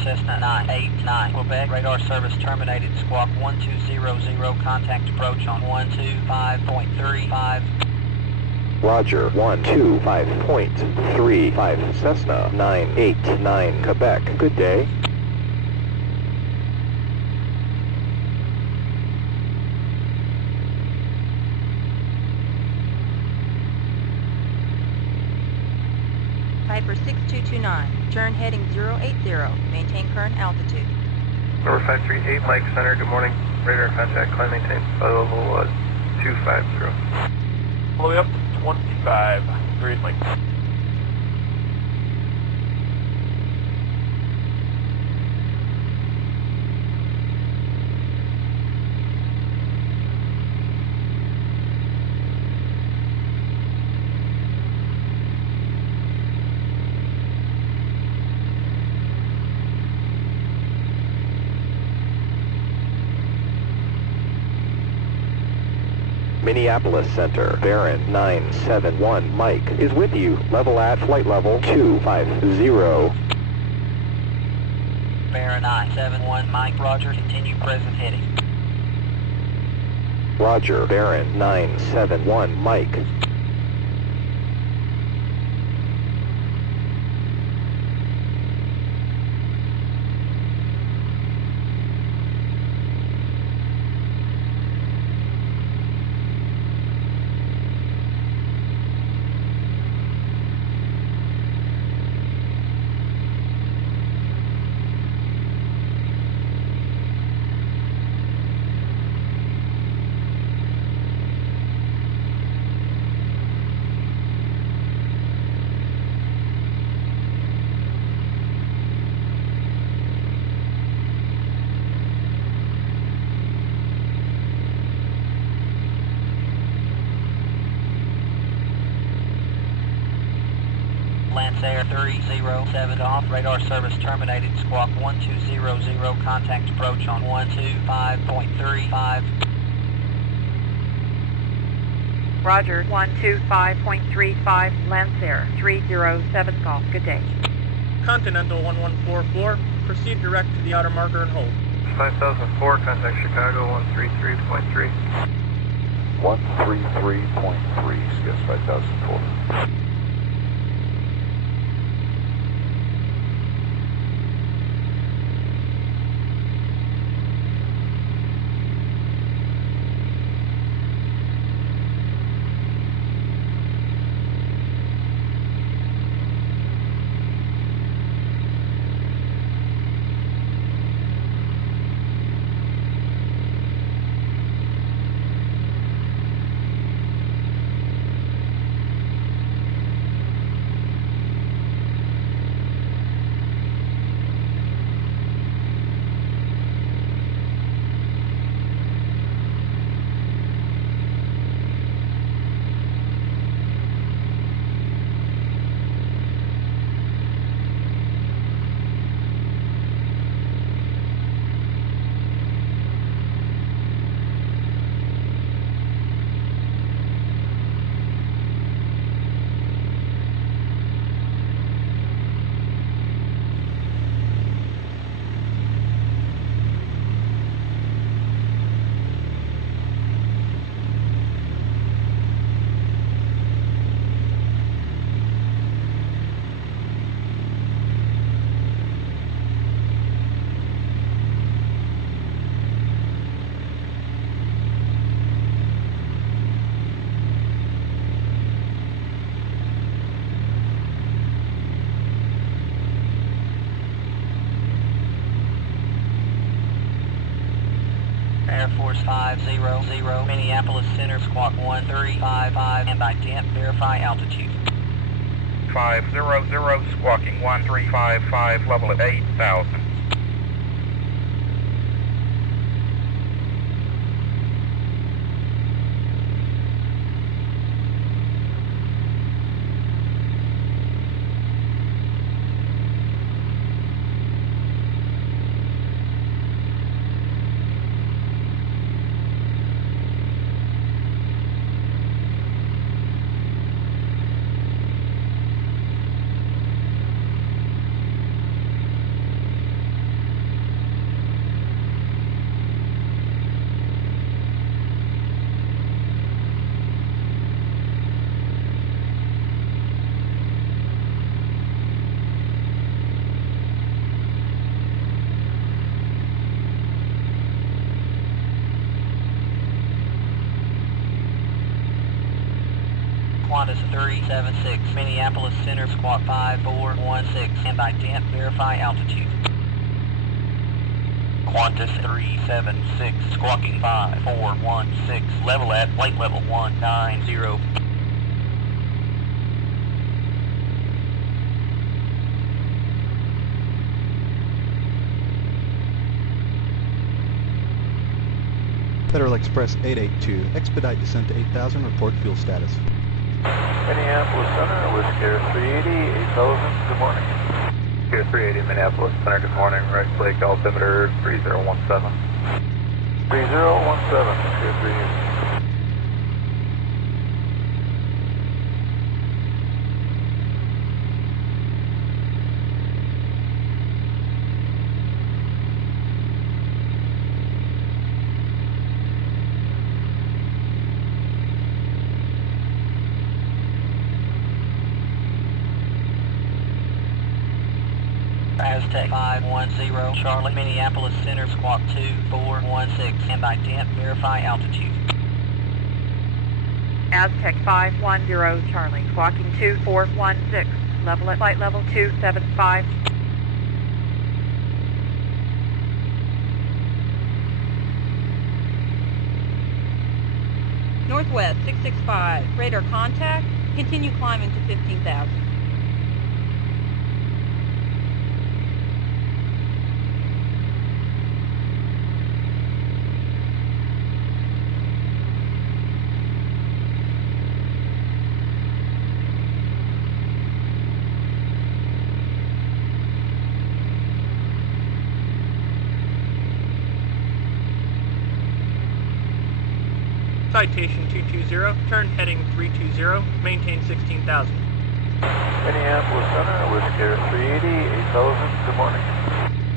Cessna 989, Quebec, radar service terminated, squawk 1200, contact approach on 125.35. Roger, 125.35, Cessna 989, Quebec. Good day. Piper 6229, turn heading 080, maintain current altitude. Number 538, Mike Center, good morning. Radar contact, climb maintain, flight level 250. All the way up to 25. Great, Mike. Minneapolis Center, Baron 971 Mike is with you. Level at flight level 250. Baron 971 Mike, roger, continue present heading. Roger, Baron 971 Mike. Lancer 307 off. Radar service terminated. Squawk 1200. Contact approach on 125.35. Roger, 125.35, Lancer 307 Golf. Good day. Continental 1144, proceed direct to the outer marker and hold. 5004, contact Chicago 133.3. 133.3, CS 5004. Air Force 500, Minneapolis Center, squawk 1355, and ident, verify altitude. 500, squawking 1355, level at 8,000. Qantas 376, Minneapolis Center, squawk 5416, and ident, verify altitude. Qantas 376, squawking 5416, level at flight level 190. Federal Express 882, expedite descent to 8,000, report fuel status. Minneapolis Center, Whiskey Air 380, 8,000, good morning. Air 380, Minneapolis Center, good morning. Right Lake altimeter 3017. 3017, Air 380. Aztec 510, Charlie, Minneapolis Center, squawk 2416, and ident, verify altitude. Aztec 510, Charlie, squawking 2416, level at flight level 275. Northwest 665, radar contact, continue climbing to 15,000. citation 220, turn heading 320, maintain 16,000. Minneapolis Center, Whisker 380, 8,000, good morning.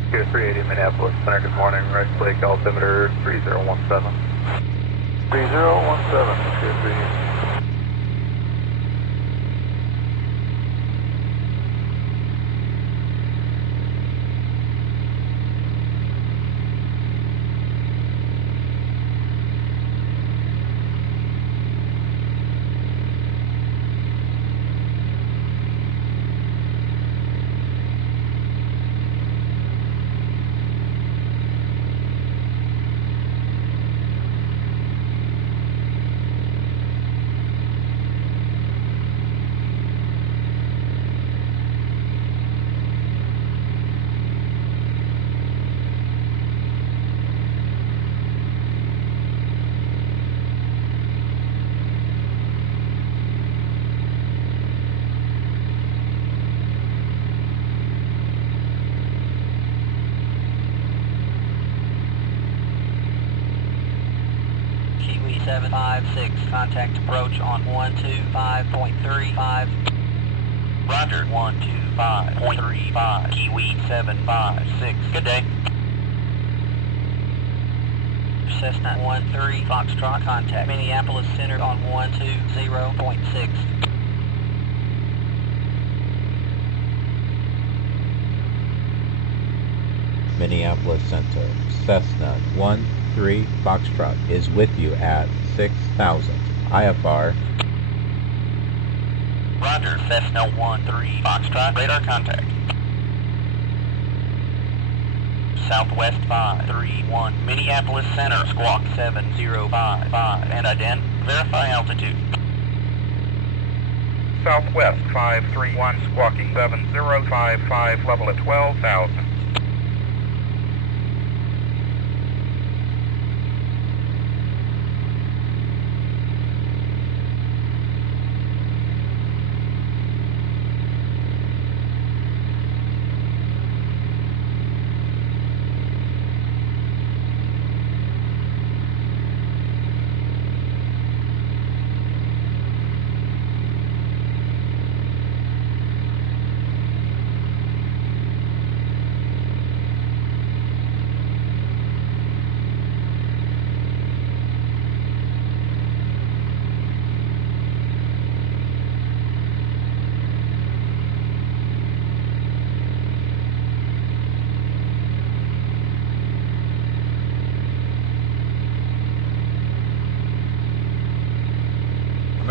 Whisker 380, Minneapolis Center, good morning. Right Lake altimeter 3017. 3017, Whisker 380. Kiwi 756, contact approach on 125.35. Roger, 125.35, Kiwi 756. Good day. Cessna 13 Foxtrot, contact Minneapolis Center on 120.6. Minneapolis Center, Cessna 13 Foxtrot is with you at 6,000. IFR. Roger, Cessna 13 Foxtrot, radar contact. Southwest 531, Minneapolis Center, squawk 7055, and ident, verify altitude. Southwest 531, squawking 7055, level at 12,000.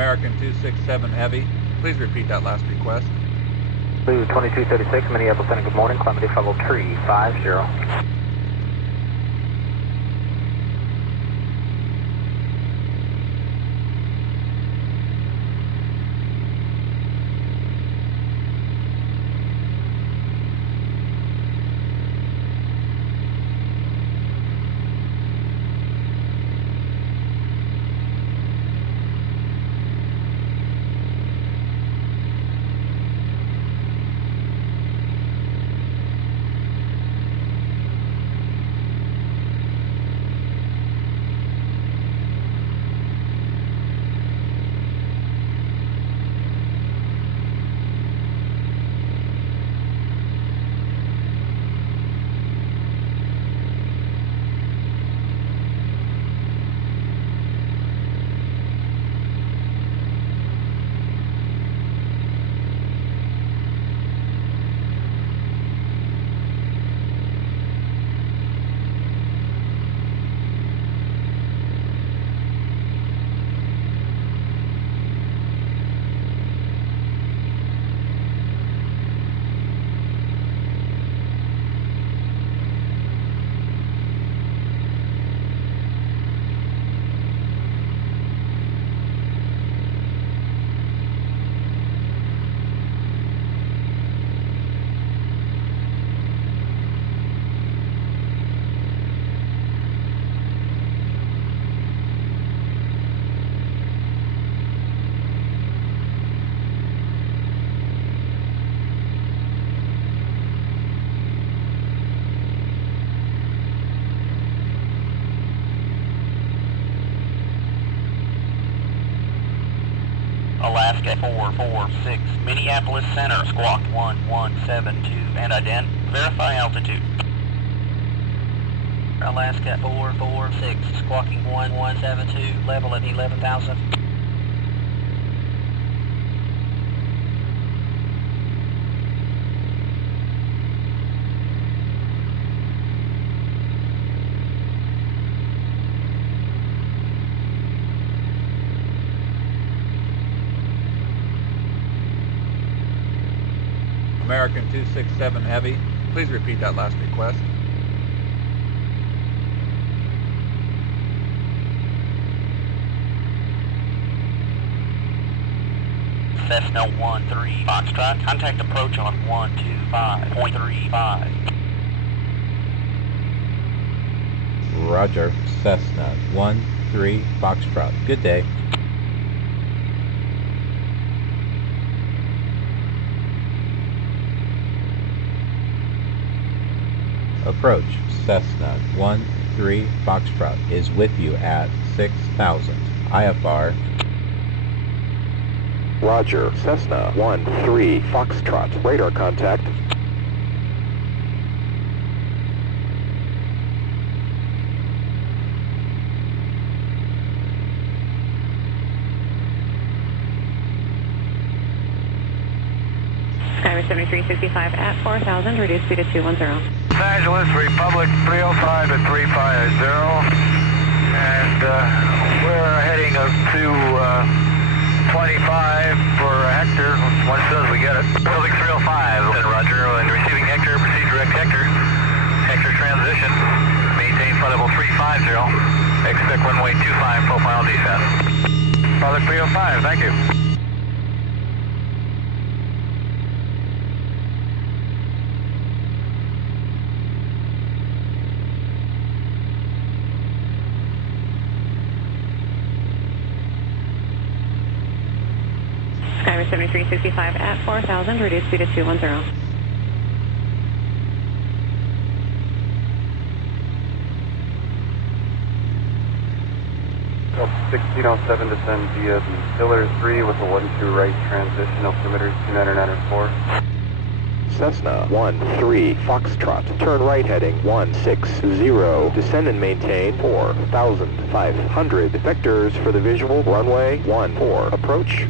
American 267 Heavy, please repeat that last request. Blue 2236, Minneapolis Center, good morning. Climb level 350. Alaska 446, Minneapolis Center, squawk 1172, and ident. Verify altitude. Alaska 446, squawking 1172, level at 11,000. American 267 Heavy, please repeat that last request. Cessna 13 Foxtrot, contact approach on 125.35. Roger, Cessna 13 Foxtrot. Good day. Approach, Cessna 13 Foxtrot is with you at 6,000. IFR. Roger, Cessna 13 Foxtrot. Radar contact. Skyway 7365 at 4,000, reduce speed to 210. Los Angeles, Republic 305 at 350, and we're heading up to 25 for Hector, as soon as we get it. Republic 305, Roger, and receiving Hector, proceed direct Hector. Hector transition, maintain flight level 350, expect runway 25, profile descent. Republic 305, thank you. Skyway 7365 at 4,000, reduce speed to 210. Up 1607, descend via the KILR 3 with a 1-2 right transition, altimeter 29904. Cessna 13 Foxtrot. Turn right heading 160. Descend and maintain 4,500. Vectors for the visual. Runway 14. Approach.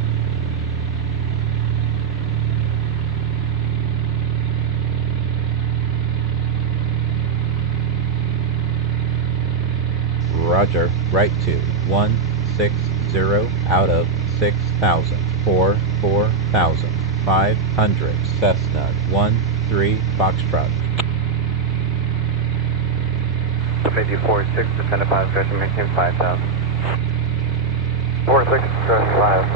Roger, right to 160 out of 6,000, 4,500, Cessna 13 Foxtrot. 54-6, descend to 5, stretch and maintain 5,000. 46, stretch 5.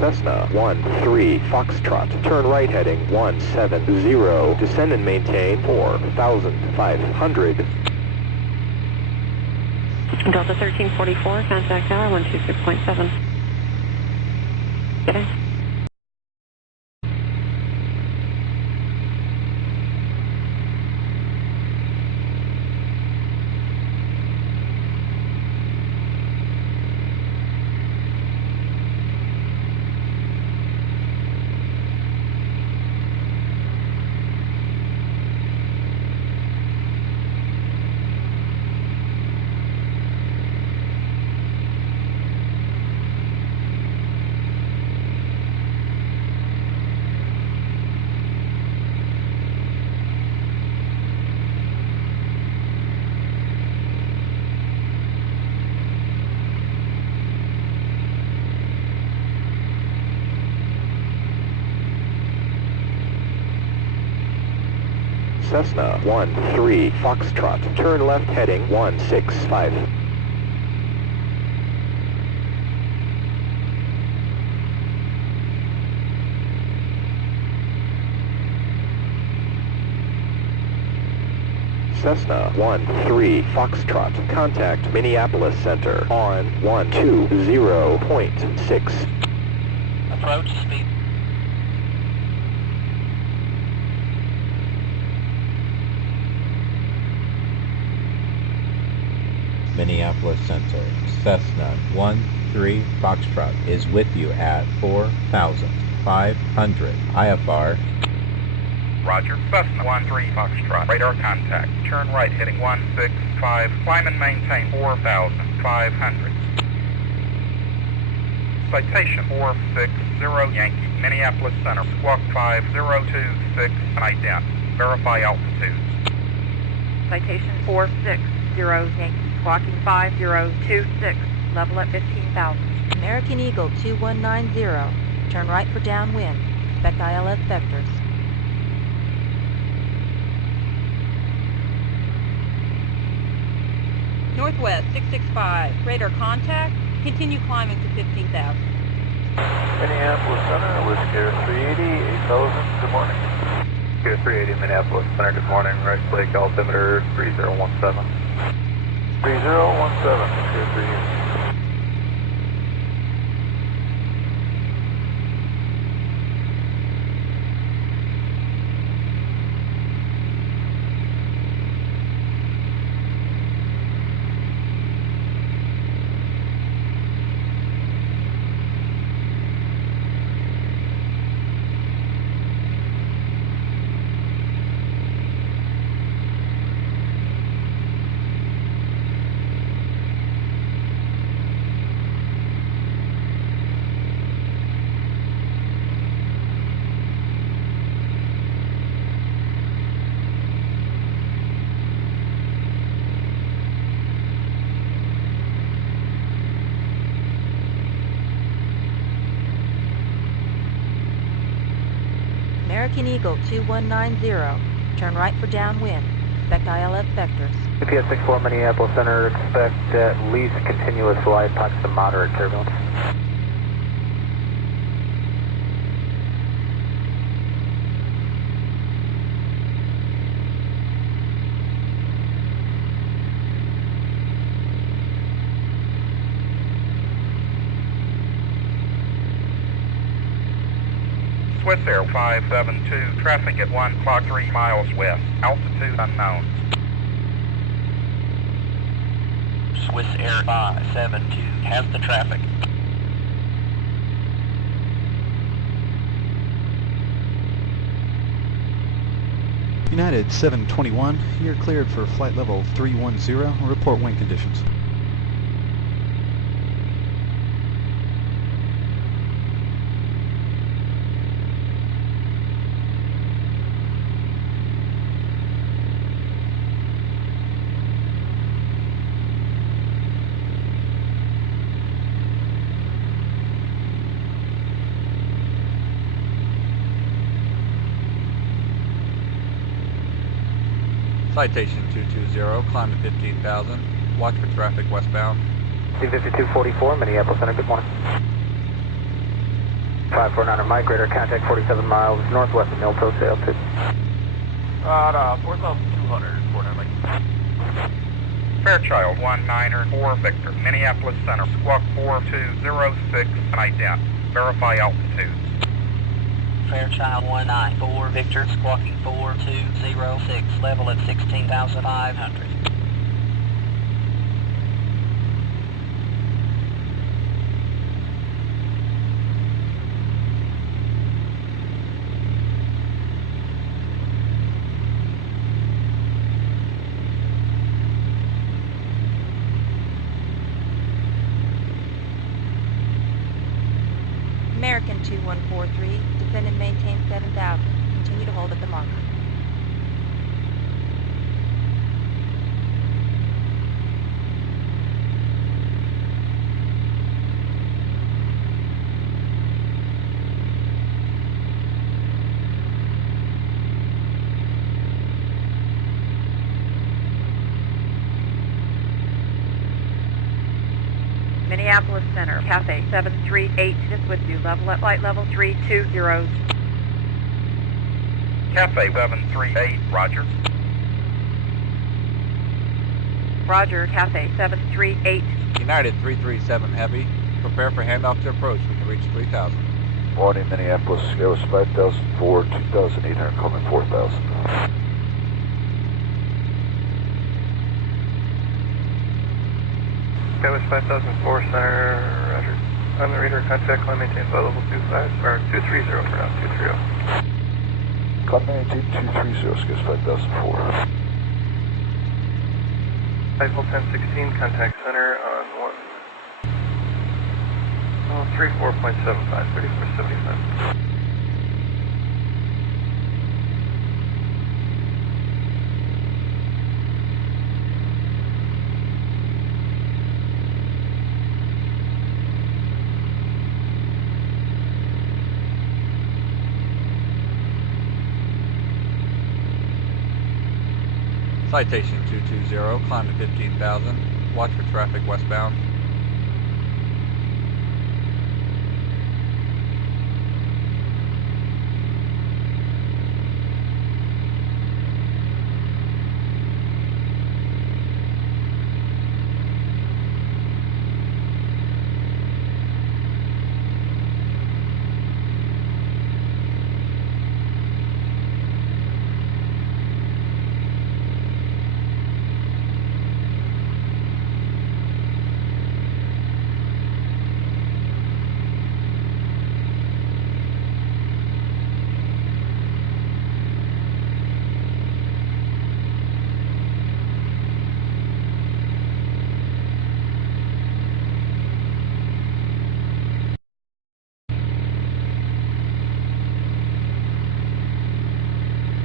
Cessna 13 Foxtrot. Turn right heading 170. Descend and maintain 4,500. Delta 1344, contact tower 126.7. Good day. Cessna 13 Foxtrot. Turn left heading 165. Cessna 13 Foxtrot. Contact Minneapolis Center on 120.6. Approach speed. Minneapolis Center, Cessna 13 Foxtrot is with you at 4,500 IFR. Roger. Cessna 13 Foxtrot. Radar contact. Turn right heading 165. Climb and maintain 4,500. Citation 460 Yankee. Minneapolis Center. Squawk 5026. Ident. Verify altitude. Citation 460 Yankee. Squawking 5026. Level at 15,000. American Eagle 2190. Turn right for downwind. Expect ILS vectors. Northwest 665. Radar contact. Continue climbing to 15,000. Minneapolis Center, Whisker 380, 8,000, good morning. Whisker 380, Minneapolis Center, good morning. Right Lake altimeter 3017. 3017, Whisker 380. American Eagle 2190. Turn right for downwind. Expect ILS vectors. UPS 64 Minneapolis Center, expect at least continuous flight, pockets of moderate turbulence. Swiss Air 572, traffic at 1 o'clock 3 miles west, altitude unknown. Swiss Air 572 has the traffic. United 721, you're cleared for flight level 310. Report wind conditions. Citation 220, climb to 15,000. Watch for traffic westbound. C-5244, Minneapolis Center, good morning. 549 Mike, radar contact 47 miles northwest of Miltos, altitude. 4,200, 49 Mike. Fairchild 194 Victor, Minneapolis Center, squawk 4206, ident. Verify altitude. Fairchild 194 Victor, squawking 4206, level at 16,500. American 2143, descend and maintain 7,000. Continue to hold at the marker. Minneapolis Center, Cafe 738 is with you, level at flight level 320. Cafe 738, roger. Roger, Cathay 738. United 337 Heavy, prepare for handoff to approach when you reach 3000. Morning, Minneapolis, Sierra 5004, 2800, coming 4000. Skywest 5004, center, roger. On the radar, contact, climb maintain flight level 25, or 230 for now, 230. Climb maintain 230, Skywest 5004. Eiffel 1016, contact center on 34.75, 3475. Citation 220, climb to 15,000. Watch for traffic westbound.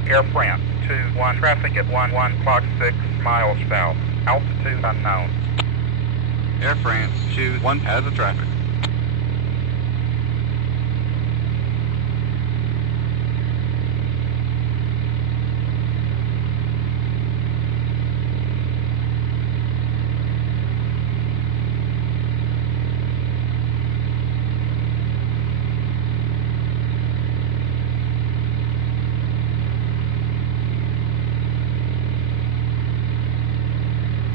Air France 21, traffic at 11 clock 6 miles south, altitude unknown. Air France 21 has a traffic.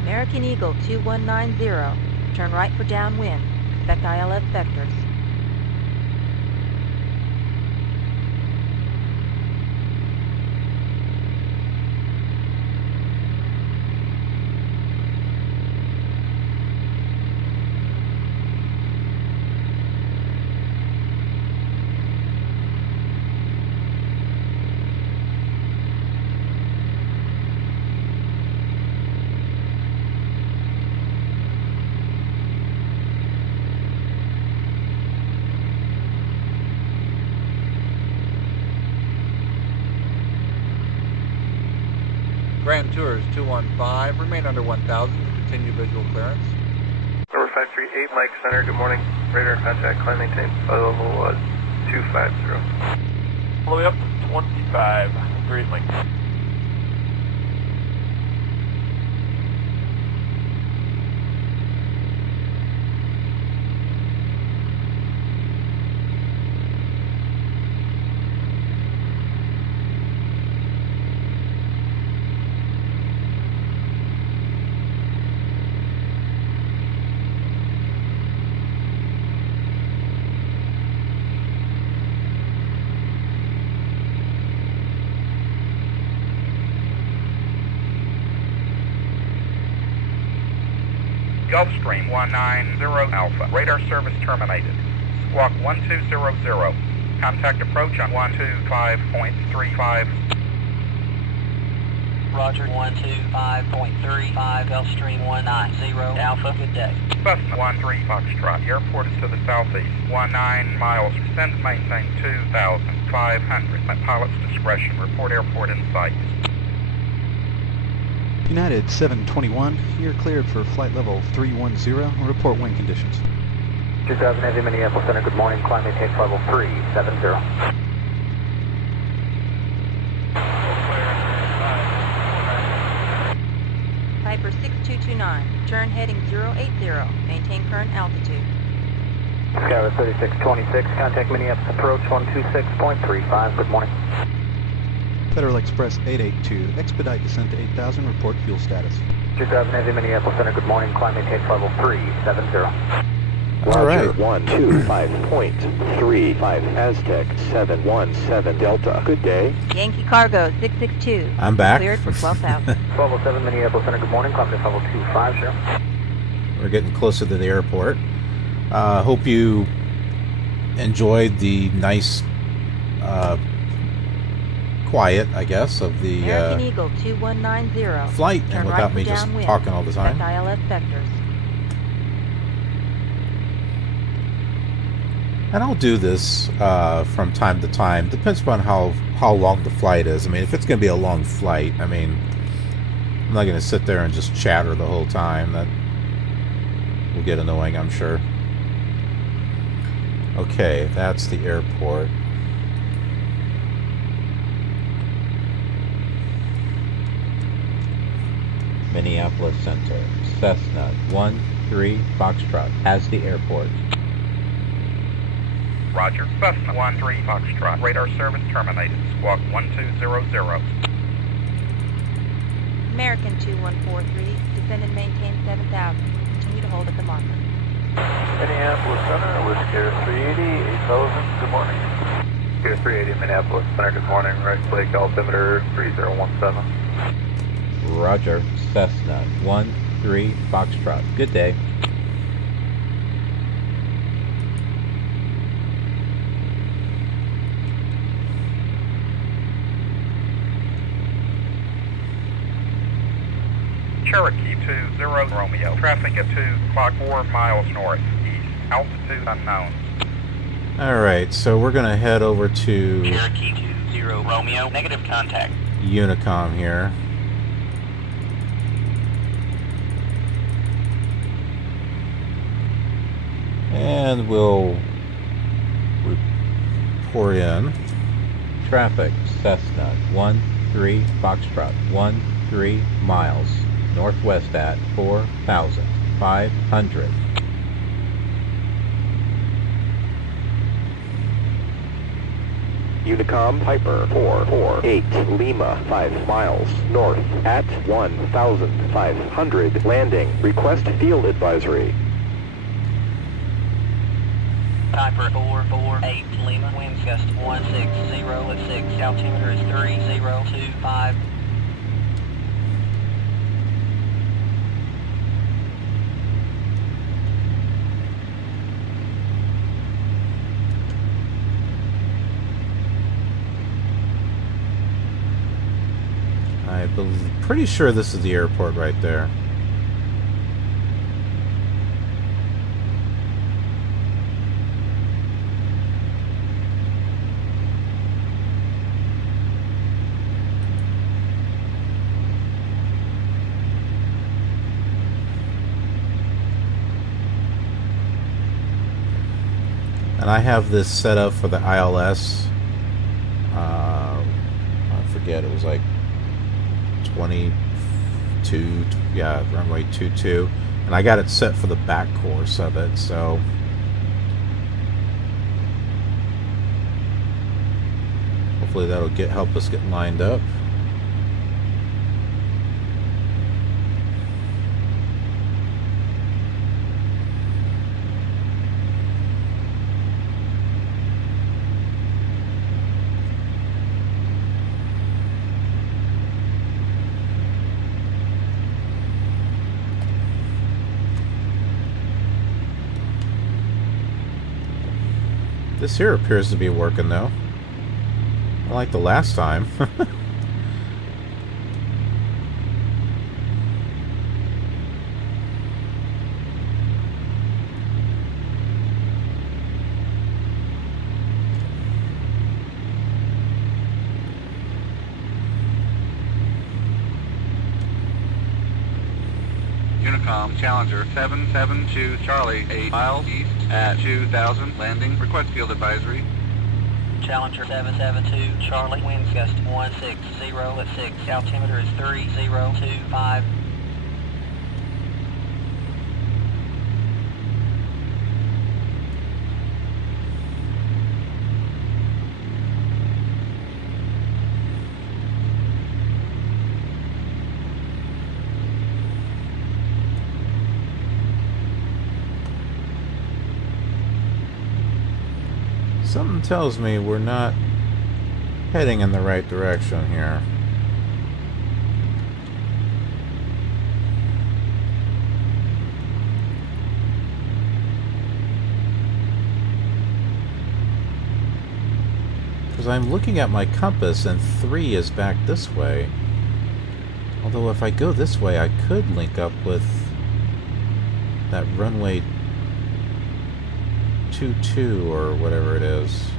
American Eagle 2190, turn right for downwind, expect ILF vectors. Grand Tours 215, remain under 1,000 to continue visual clearance. Number 538, Mike Center, good morning. Radar contact, climb maintain flight level 250. All the way up to 25. Great, Mike. Gulfstream 190 Alpha, radar service terminated. Squawk 1200, contact approach on 125.35. Roger, 125.35, Gulfstream 190 Alpha, good day. Cessna 13 Foxtrot, airport is to the southeast, 19 miles, descend and maintain 2,500. At pilot's discretion, report airport in sight. United 721, you're cleared for flight level 310. Report wind conditions. 2000 Heavy, Minneapolis Center, good morning. Climb maintain flight level 370. Piper 6229, turn heading 080, maintain current altitude. Skywest 3626, contact Minneapolis approach 126.35, good morning. Federal Express 882, expedite descent to 8,000, report fuel status. 2000 Heavy Minneapolis Center, good morning. Climb maintain level 370. All right. Roger, 125.35 Aztec 717 Delta. Good day. Yankee Cargo 662. I'm back. Cleared for 12,000. 1207 Minneapolis Center, good morning. Climb to level 250. We're getting closer to the airport. Hope you enjoyed the nice, quiet, I guess, of the American Eagle 2190. flight, Turn and right without for me just downwind. talking all the time. ILS vectors. And I'll do this from time to time. Depends upon how long the flight is. I mean, if it's going to be a long flight, I mean, I'm not going to sit there and just chatter the whole time. That will get annoying, I'm sure. Okay, that's the airport. Minneapolis Center. Cessna 13 Foxtrot has the airport. Roger. Cessna 13 Foxtrot. Radar service terminated. Squawk 1200. American 2143. Descend and maintain 7,000. Continue to hold at the marker. Minneapolis Center, Whiskey Air 380, 8000, good morning. Whiskey Air 380, Minneapolis Center, good morning. Right Lake altimeter 3017. Roger. Cessna 13 Foxtrot. Good day. Cherokee 20 Romeo. Traffic at 2 o'clock 4 miles north. East. Altitude unknown. Alright, so we're going to head over to Cherokee 20 Romeo. Negative contact. Unicom here. And we'll report in. Traffic. Cessna 13 Foxtrot. 13 miles. Northwest at 4,500. Unicom Piper 448 Lima 5 miles north at 1,500. Landing. Request field advisory. Piper 448 Lima, winds gust 160 at 6, altimeter is 3025. I'm pretty sure this is the airport right there. And I have this set up for the ILS. I forget, it was like 22, yeah, runway 22. And I got it set for the back course of it, so hopefully that'll help us get lined up. This here appears to be working though. Unlike the last time. Unicom, Challenger 772 Charlie, 8 miles east at 2,000, landing, request field advisory. Challenger 772 Charlie, winds gust 160 at 6, altimeter is 3025. Something tells me we're not heading in the right direction here. Because I'm looking at my compass and 3 is back this way. Although if I go this way, I could link up with that runway 22 or whatever it is.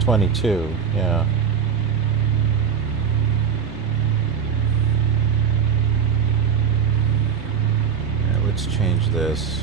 '22, yeah. Yeah, let's change this.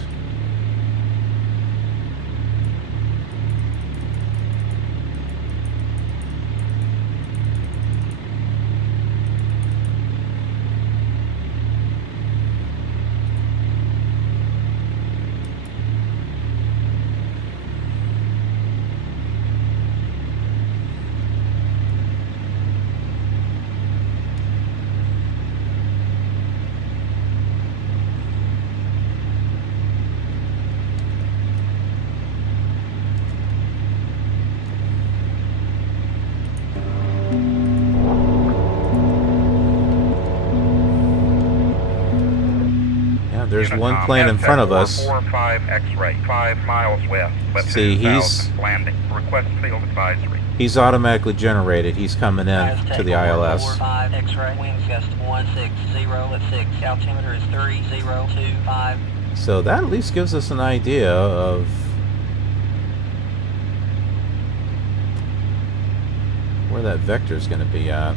There's one plane in front of us. 445 X-ray, 5 miles west. See, he's landing. Request field advisory. He's automatically generated. He's coming in to the ILS. 445 X-ray, winds gust 160 at 6. Altimeter is 3025. So that at least gives us an idea of where that vector is going to be at.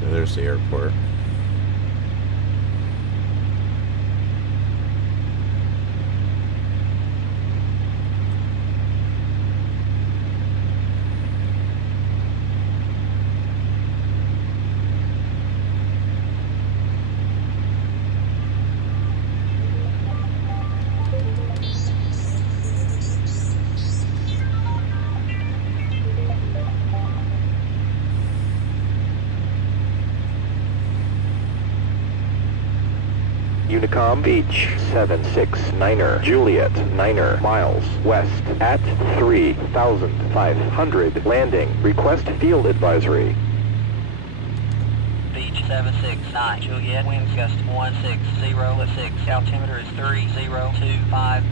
So there's the airport. Unicom Beach 769er Juliet 9er miles west at 3,500 landing. Request field advisory. Beach 769 Juliet, winds gust 160 at 6. Altimeter is 3025.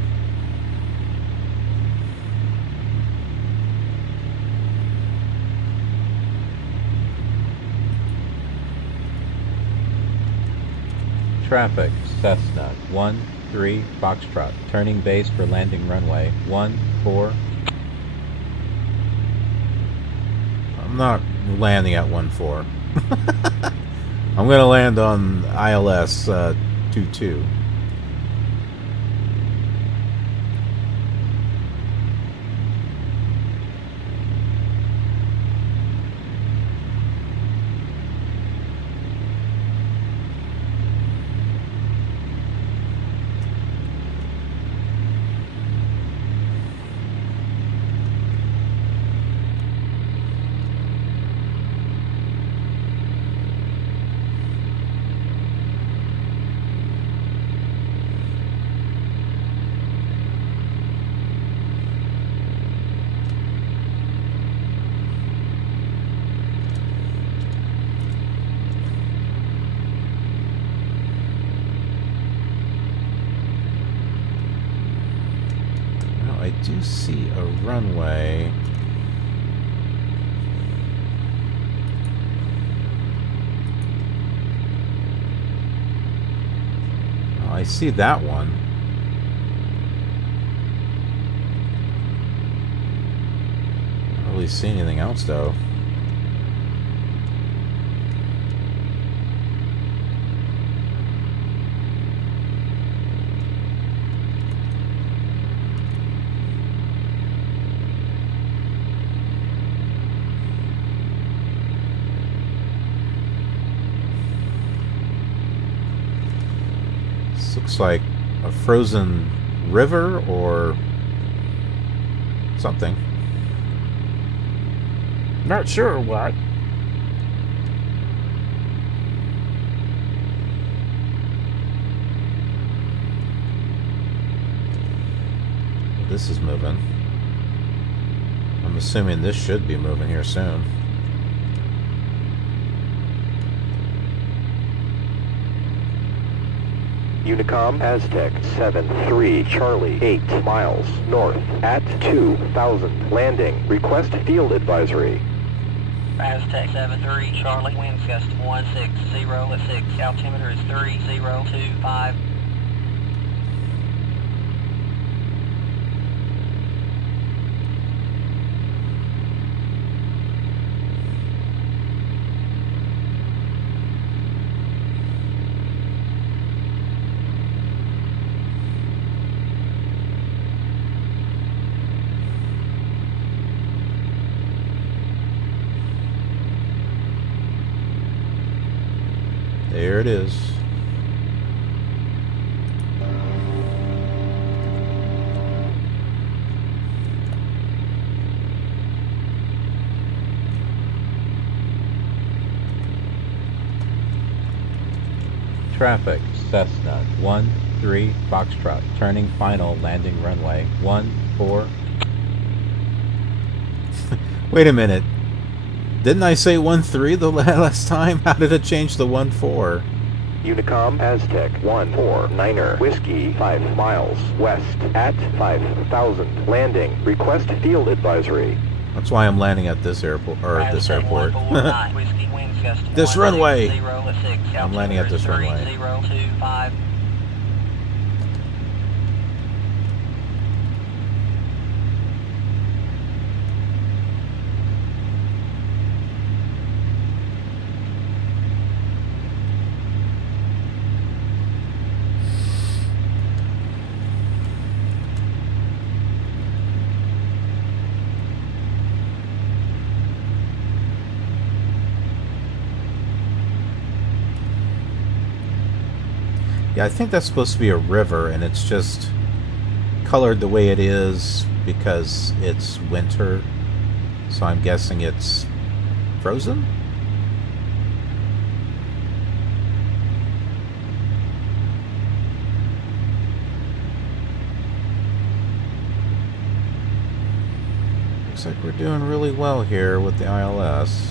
Traffic, Cessna 13 Foxtrot, turning base for landing runway 14. I'm not landing at 14. I'm going to land on ILS 22. I do see a runway. Oh, I see that one. I don't really see anything else though. Looks like a frozen river or something. Not sure what. This is moving. I'm assuming this should be moving here soon. Unicom Aztec 7-3 Charlie 8 miles north at 2000 landing. Request field advisory. Aztec 7-3 Charlie, wind gust 160 at 6, altimeter is 3025. There it is. Traffic, Cessna 1-3 Foxtrot, turning final landing runway 14. Wait a minute. Didn't I say 1-3 the last time? How did it change to 1-4? Unicom Aztec 149er Whiskey 5 miles west at 5000 landing. Request field advisory. That's why I'm landing at this airport, or this airport. This runway. I'm landing at this runway. 3025. Yeah, I think that's supposed to be a river, and it's just colored the way it is because it's winter. So I'm guessing it's frozen? Looks like we're doing really well here with the ILS.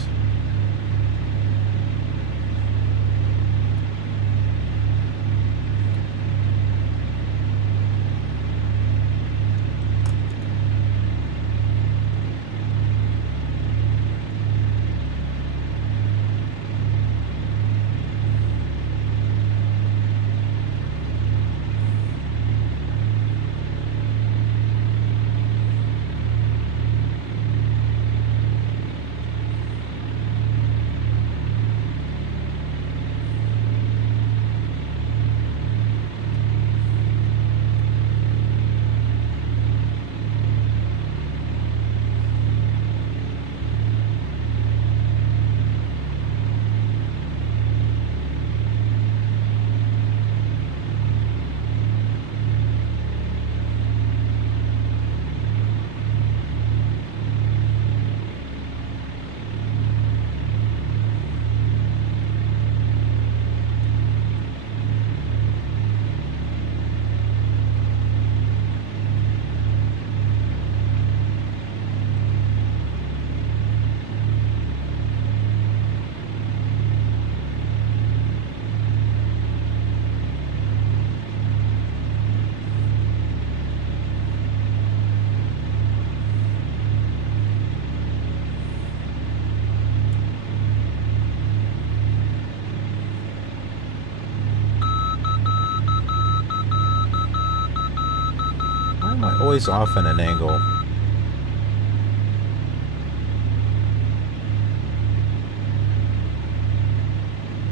Always off at an angle.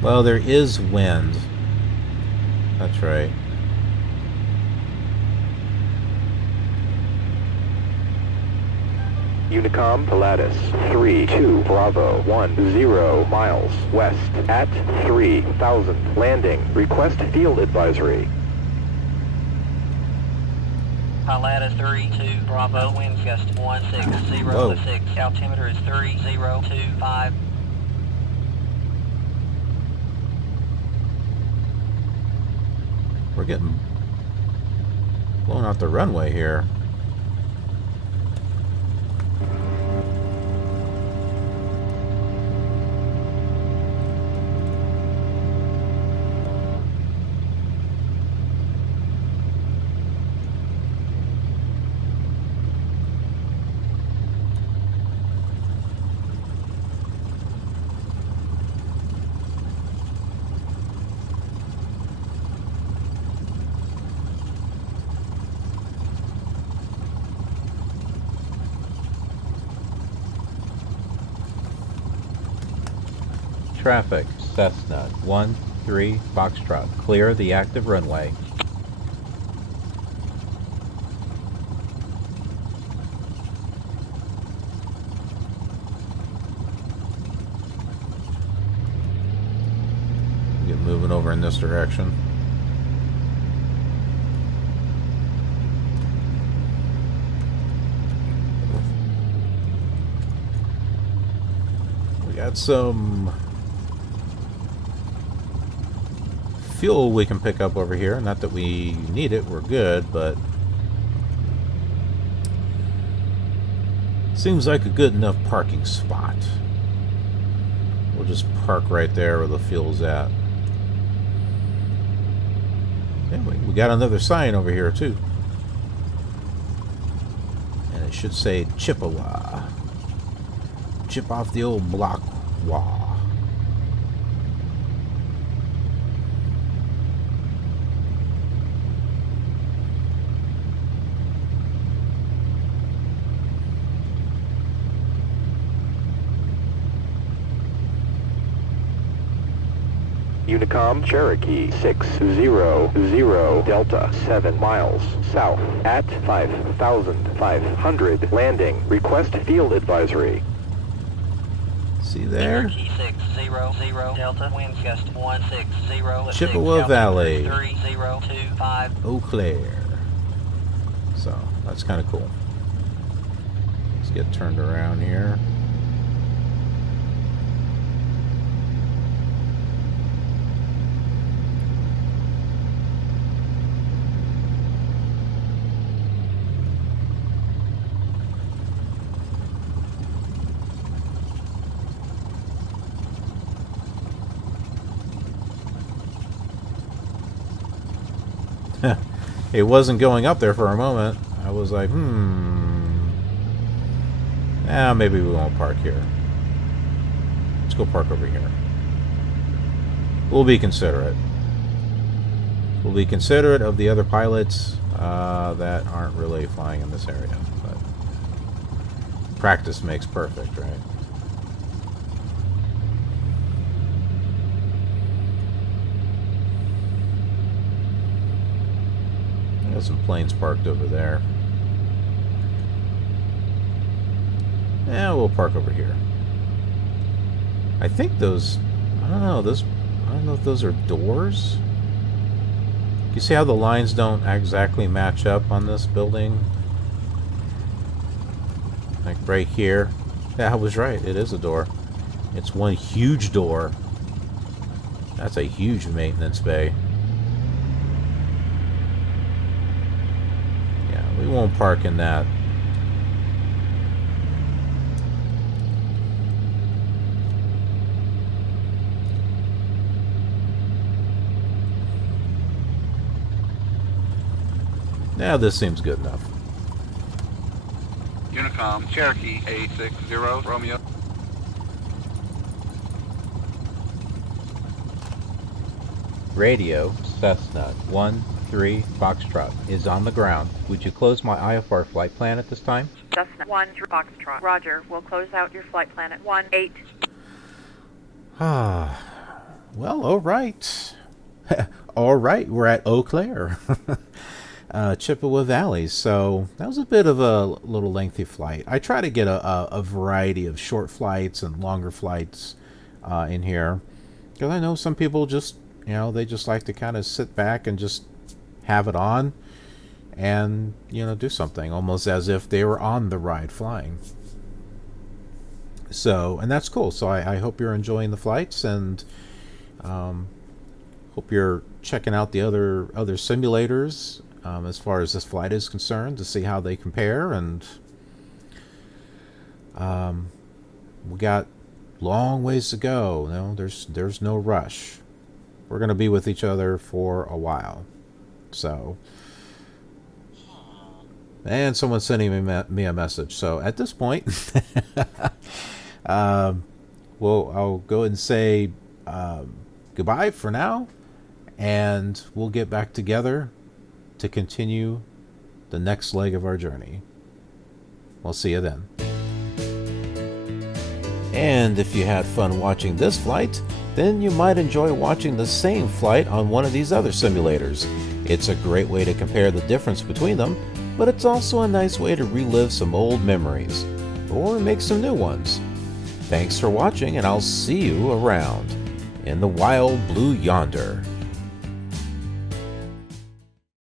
Well, there is wind. That's right. Unicom Pilatus 3-2 Bravo 10 miles west at 3000 landing. Request field advisory. Pilata 32 Bravo, winds gust 160 altimeter is 3025. We're getting blown out the runway here. Traffic, Cessna 13 Foxtrot. Clear the active runway. Get moving over in this direction. We got some fuel we can pick up over here. Not that we need it, we're good, but seems like a good enough parking spot. We'll just park right there where the fuel's at. Anyway, we got another sign over here too, and it should say Chippewa. Chip off the old block wall. Unicom Cherokee 600 Delta 7 miles south at 5,500 landing. Request field advisory. See there? Cherokee 600 Delta, winds gust 160 Chippewa Valley, 3025. Eau Claire. So that's kind of cool. Let's get turned around here. It wasn't going up there for a moment. I was like, maybe we won't park here. Let's go park over here. We'll be considerate. We'll be considerate of the other pilots that aren't really flying in this area. But practice makes perfect, right? Got some planes parked over there. Yeah, we'll park over here. I think those, I don't know if those are doors. You see how the lines don't exactly match up on this building? Like right here. Yeah, I was right. It is a door. It's one huge door. That's a huge maintenance bay. We won't park in that. Now this seems good enough. Unicom Cherokee A60 Romeo. Radio, Cessna 13 Foxtrot is on the ground. Would you close my IFR flight plan at this time? Cessna 13 Foxtrot. Roger. We'll close out your flight plan at 18. Well, all right. All right, we're at Eau Claire. Chippewa Valley. So that was a bit of a little lengthy flight. I try to get a variety of short flights and longer flights in here, because I know some people just, they just like to kind of sit back and just have it on. and, you know, do something, almost as if they were on the ride flying. So, and that's cool. So I hope you're enjoying the flights, and hope you're checking out the other simulators as far as this flight is concerned, to see how they compare. And we got long ways to go. No, there's no rush. We're going to be with each other for a while. So, and someone's sending me a message. So at this point, I'll go ahead and say goodbye for now, and we'll get back together to continue the next leg of our journey. We'll see you then. And if you had fun watching this flight, then you might enjoy watching the same flight on one of these other simulators. It's a great way to compare the difference between them, but it's also a nice way to relive some old memories, or make some new ones. Thanks for watching, and I'll see you around in the wild blue yonder.